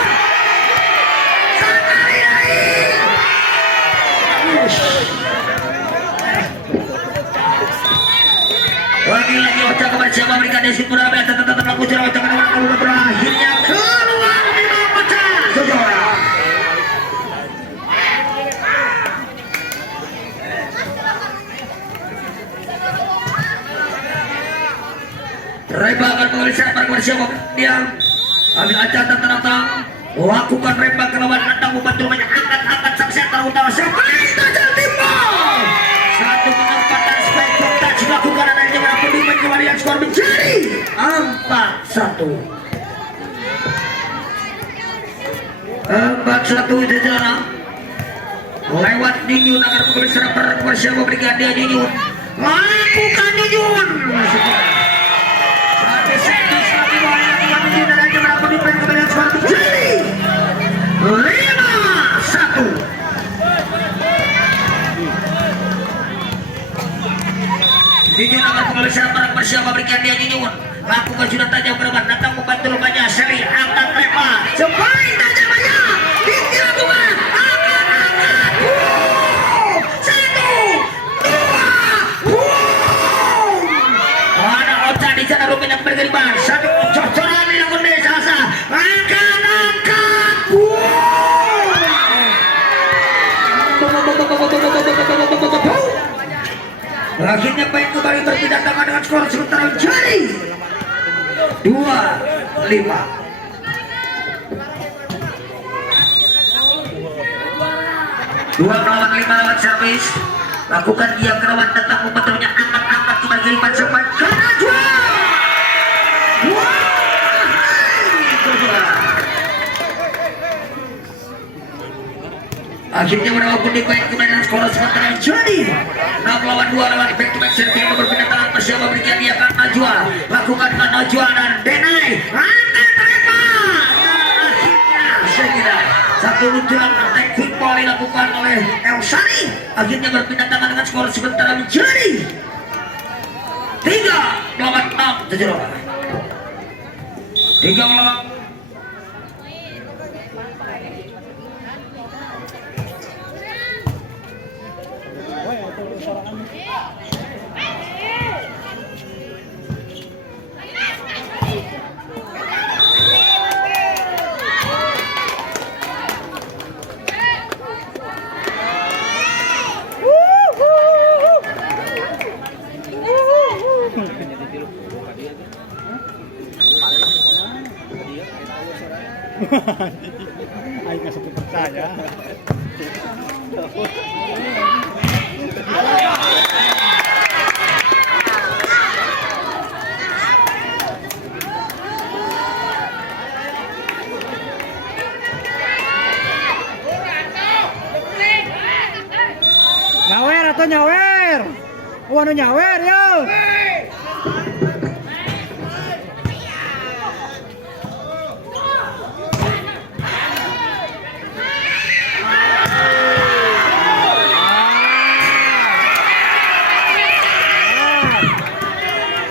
sekali lagi lagi Ocha kembali siapa berikan desit Murabe tetap laku curah Ocha kena kamu berakhirnya keluar lima pecah saudara. Reba akan kembali siapa dia ambil aja tenang lakukan Reba ke lawan datang membantu banyak angkat sang center utama spike tajam timbal satu penempatan spike block touch dilakukan adanya berapa dimen kembalian skor menjadi 4-1 jajaran lewat Ninyun akan kembali serang bersama Brigadier Ninyun lakukan Ninyun Ninyun akan kembali serang bersama Brigadier Ninyun lakukan sudah tajam berbat datang membantu rupanya seri angkat Repa spike tajam aja dilakukan angkat satu dua ada Ocha di sana rupanya bergeriban satu cocoran dilakukan dari Salsa angkat akhirnya main kembali berpindah tangan dengan skor sementara jadi 2-5. Dua melawan 5 lewat servis lakukan dia kerawan tetap membantunya angkat kembali ke lipat sempat karena juara akhirnya walaupun di poin kemenangan skor sementara jadi 6 lawan 2 lewat back to back servis yang berpindah tangan bersama berikan dia karena jual lakukan karena jual dan Denai angkat Repa dan akhirnya saya kira satu luncuran attack football dilakukan oleh Elsani akhirnya berpindah tangan dengan skor sementara menjadi 3 lawan 6 saudara 3 lawan Ay, nggak sampai percaya. Atau nyawer. Anu nyawer yo.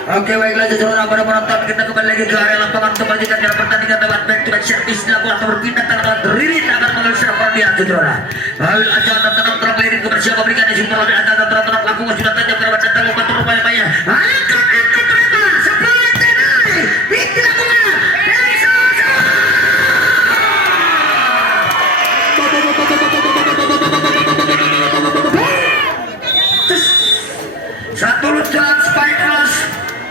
Oke, baiklah seseorang para penonton, kita kembali lagi ke area lapangan untuk melanjutkan dalam pertandingan lewat back to back service dilakukan atau berpindah tangan Ririn akan mengeser perdian seseorang. Lalu aja tenang terang Ririn ke bersiap memberikan isi perlawanan aja tenang lakukan sudah tajam ke baca tanggung bantu upaya-upaya. Akan terima seperti tenai dilakukan dari satu luncuran spike cross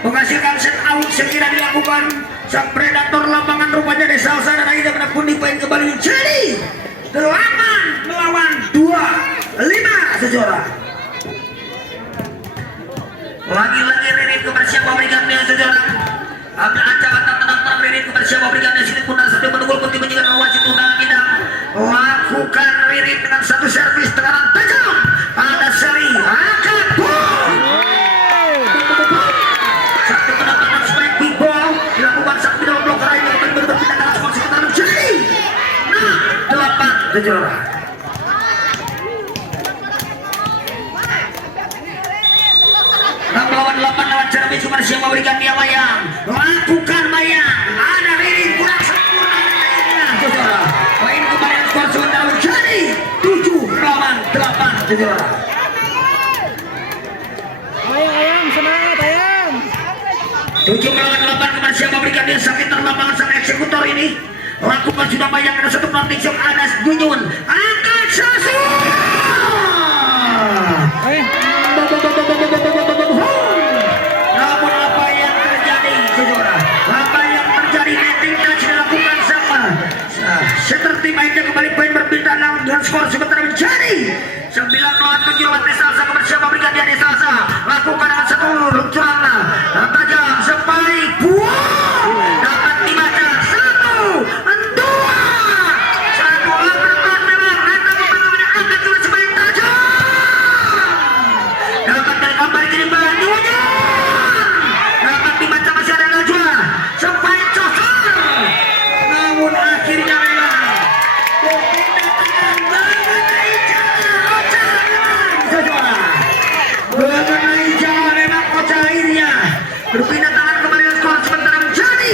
menghasilkan set out sekira dilakukan sang predator lapangan rupanya di Salsa dan akhirnya menakuni poin kembali jadi 8 melawan 2-5 seseorang. Lagi-lagi Ririn bersiap memberikan dia seseorang. Ambil ancaman tenang Ririn bersiap memberikan dia sini pun sampai menunggu putih menjaga wasit undangan kita lakukan Ririn dengan satu servis tekanan tajam pada seri akan satu penampilan spike big ball dilakukan saat middle blocker ini akan berpindah dengan skor sekitar jadi 6-8 seseorang. Melawan 8 lawan Cermin cuma siapa memberikan dia Mayang lakukan Mayang ada Ririn kurang sempurna lainnya saudara. Poin kembali skor sementara menjadi 7-8 saudara. Ayam semangat ayam. 7 melawan 8 kembali siapa memberikan dia sakit terlapangan sang eksekutor ini lakukan sudah Mayang ada satu planting yang Anas Gunyun akan sasu. Namun apa yang terjadi saudara? Apa yang terjadi netting touch dilakukan sama seperti mainnya kembali poin berpindah dengan skor sementara menjadi 9-7 lawan Salsa bersama memberikan dia di Salsa lakukan dengan satu luncuran tajam spike dapat dibaca 1-2 satu uppercut memang akan turun spike tajam dapat kembali kiri bajunya dapat dibaca masih ada Najwa spike cosor namun akhirnya memang berpindah tangan mengenai jalan memang kocak akhirnya berpindah tangan kembali dan skor sementara menjadi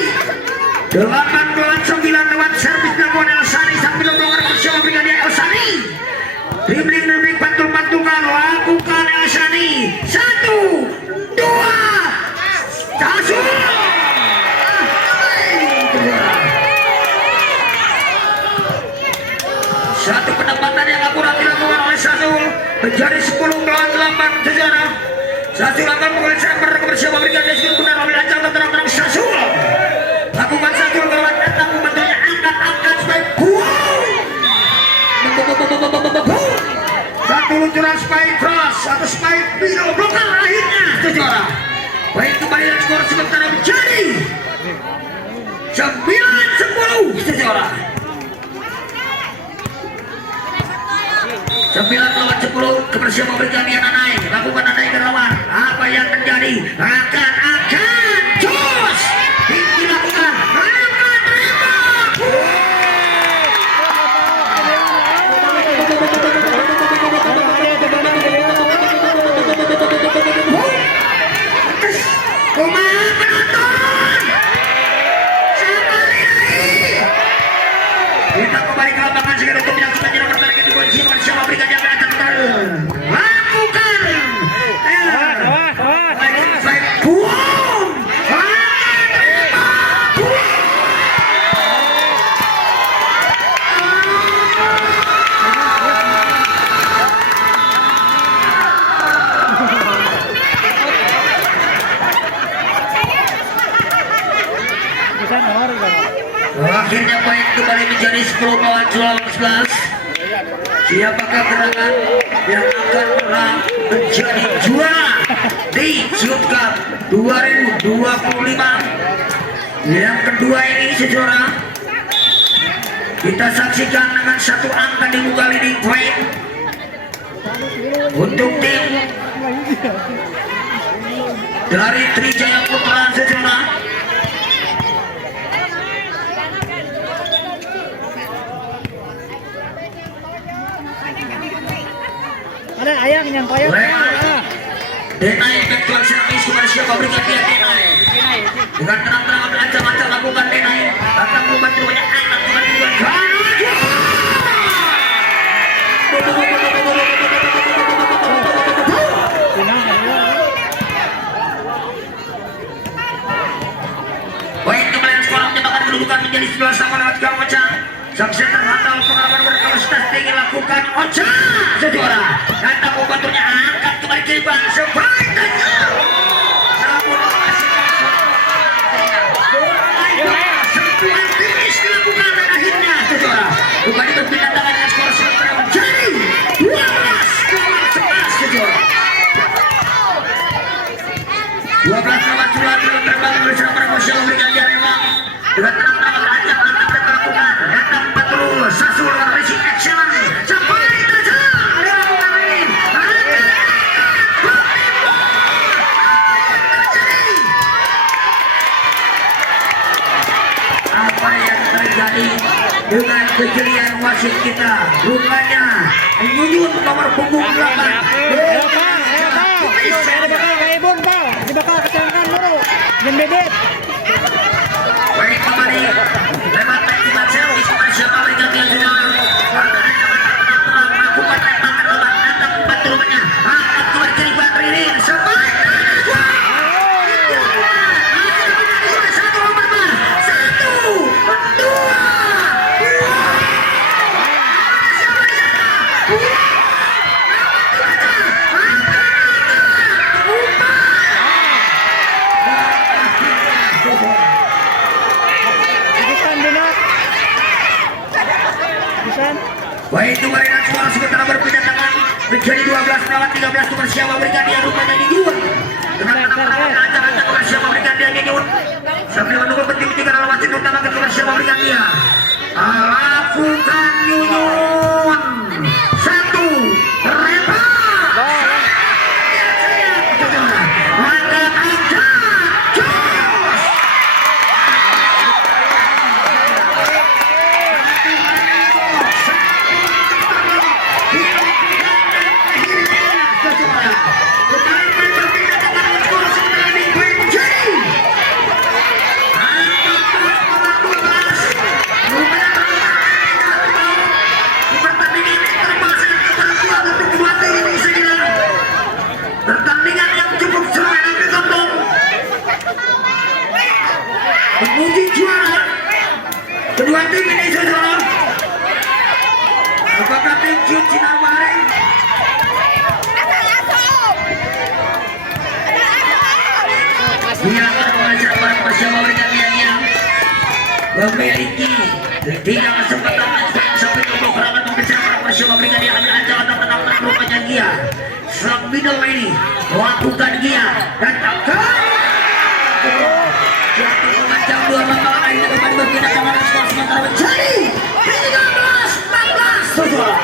8-9 lewat servis dilakukan Elsani sambil membongkar bersama dengan dia Elsani dribbling pantul-pantulkan lakukan Elsani 1-2 Tasul satu penempatan yang akurat dilakukan oleh Sasul menjadi 10-8 sejarah. Sasul akan mengeser bersama memberikan deskripsi benar mobil ancang terang-terang Sasul lakukan Sasul lewat datang membantunya angkat spike satu luncuran spike cross atau spike middle blocker akhirnya sejarah. Baik kembali dan skor sementara menjadi 9-10 sejarah. 9 lawan 10 kebersihan memberikan dia Nanai lakukan Nanai ke lawan apa yang terjadi akan jos dilakukan akan terima kumaha penonton kita kembali ke lapangan segera untuk menyaksikan jarak pertandingan di kunci bersama berikan yang akan lakukan akhirnya poin kembali menjadi 10 lawan 11. Siapakah gerangan yang akan menjadi juara di Youth Cup 2025 yang kedua ini saudara kita saksikan dengan satu angka di muka leading point untuk tim dari Trijaya Putra Sejona. Ada ayang yang koyak. Denai betul servis kepada siapa berikan dia Denai dengan terang-terang macam-macam lakukan Denai akan membantu banyak anak teman-teman. Baik kembali sekolah menyebabkan kedudukan menjadi 11 sama lewat Kang Ocha. Sang center handal pengalaman berkapasitas tinggi lakukan Ocha sejora. Datang membantunya angkat kembali ke bang sebaliknya. Namun masih sentuhan finish dilakukan dan akhirnya sejora. Kembali berpindah tangan dengan skor sementara menjadi 12-11 sejora. 12 lawan 10 terbang bersama para bos yang memberikan dia memang dengan tenang-tenang ajak mantap dan melakukan datang terus Sasul Racing Excellent sampai terjadi dilakukan ini apa yang terjadi dengan kejelian wasit kita rupanya menyunyun nomor punggung 8 Dibakal kecangkan dulu. Dan bebek. baik kembali lewat teknik servis kepada siapa berikan dia semua melakukan tembakan lebat datang membantu rumahnya angkat keluar kiri Badri ini sebaik baik itu Marinan Suara sementara berpindah tangan menjadi 12 melawan 13 tukar siapa berikan dia rupanya Nyinyun tenang-tenang rancang-rancang tukar siapa berikan dia Nyinyun sambil menunggu penting-penting dalam wasit utama ke tukar siapa berikan dia lakukan Nyinyun satu Reba maka angkat menuju juara kedua tim ini saudara. Apakah tim Jun Cinawari dia akan mengajak para persiapan memberikan yang memiliki 3 kesempatan sampai 20 kerangan memberikan para persiapan memberikan dia ambil ancaman tenang-tenang rupanya dia Sabino ini melakukan dia dan takkan jam 2 malam akhirnya kembali berpindah tangan skor sementara menjadi 13-14 saudara.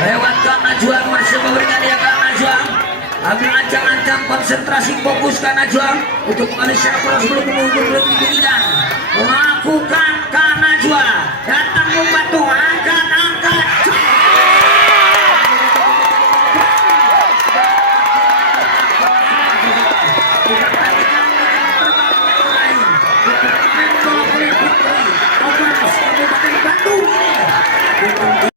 Lewat Kang Najwa masih memberikan dia Kang Najwa ambil ancang-ancang konsentrasi fokus Kang Najwa untuk mengambil server sebelum mengundur dibunyikan melakukan Kang Najwa datang membantu angkat-angkat Kabupaten Bandung ini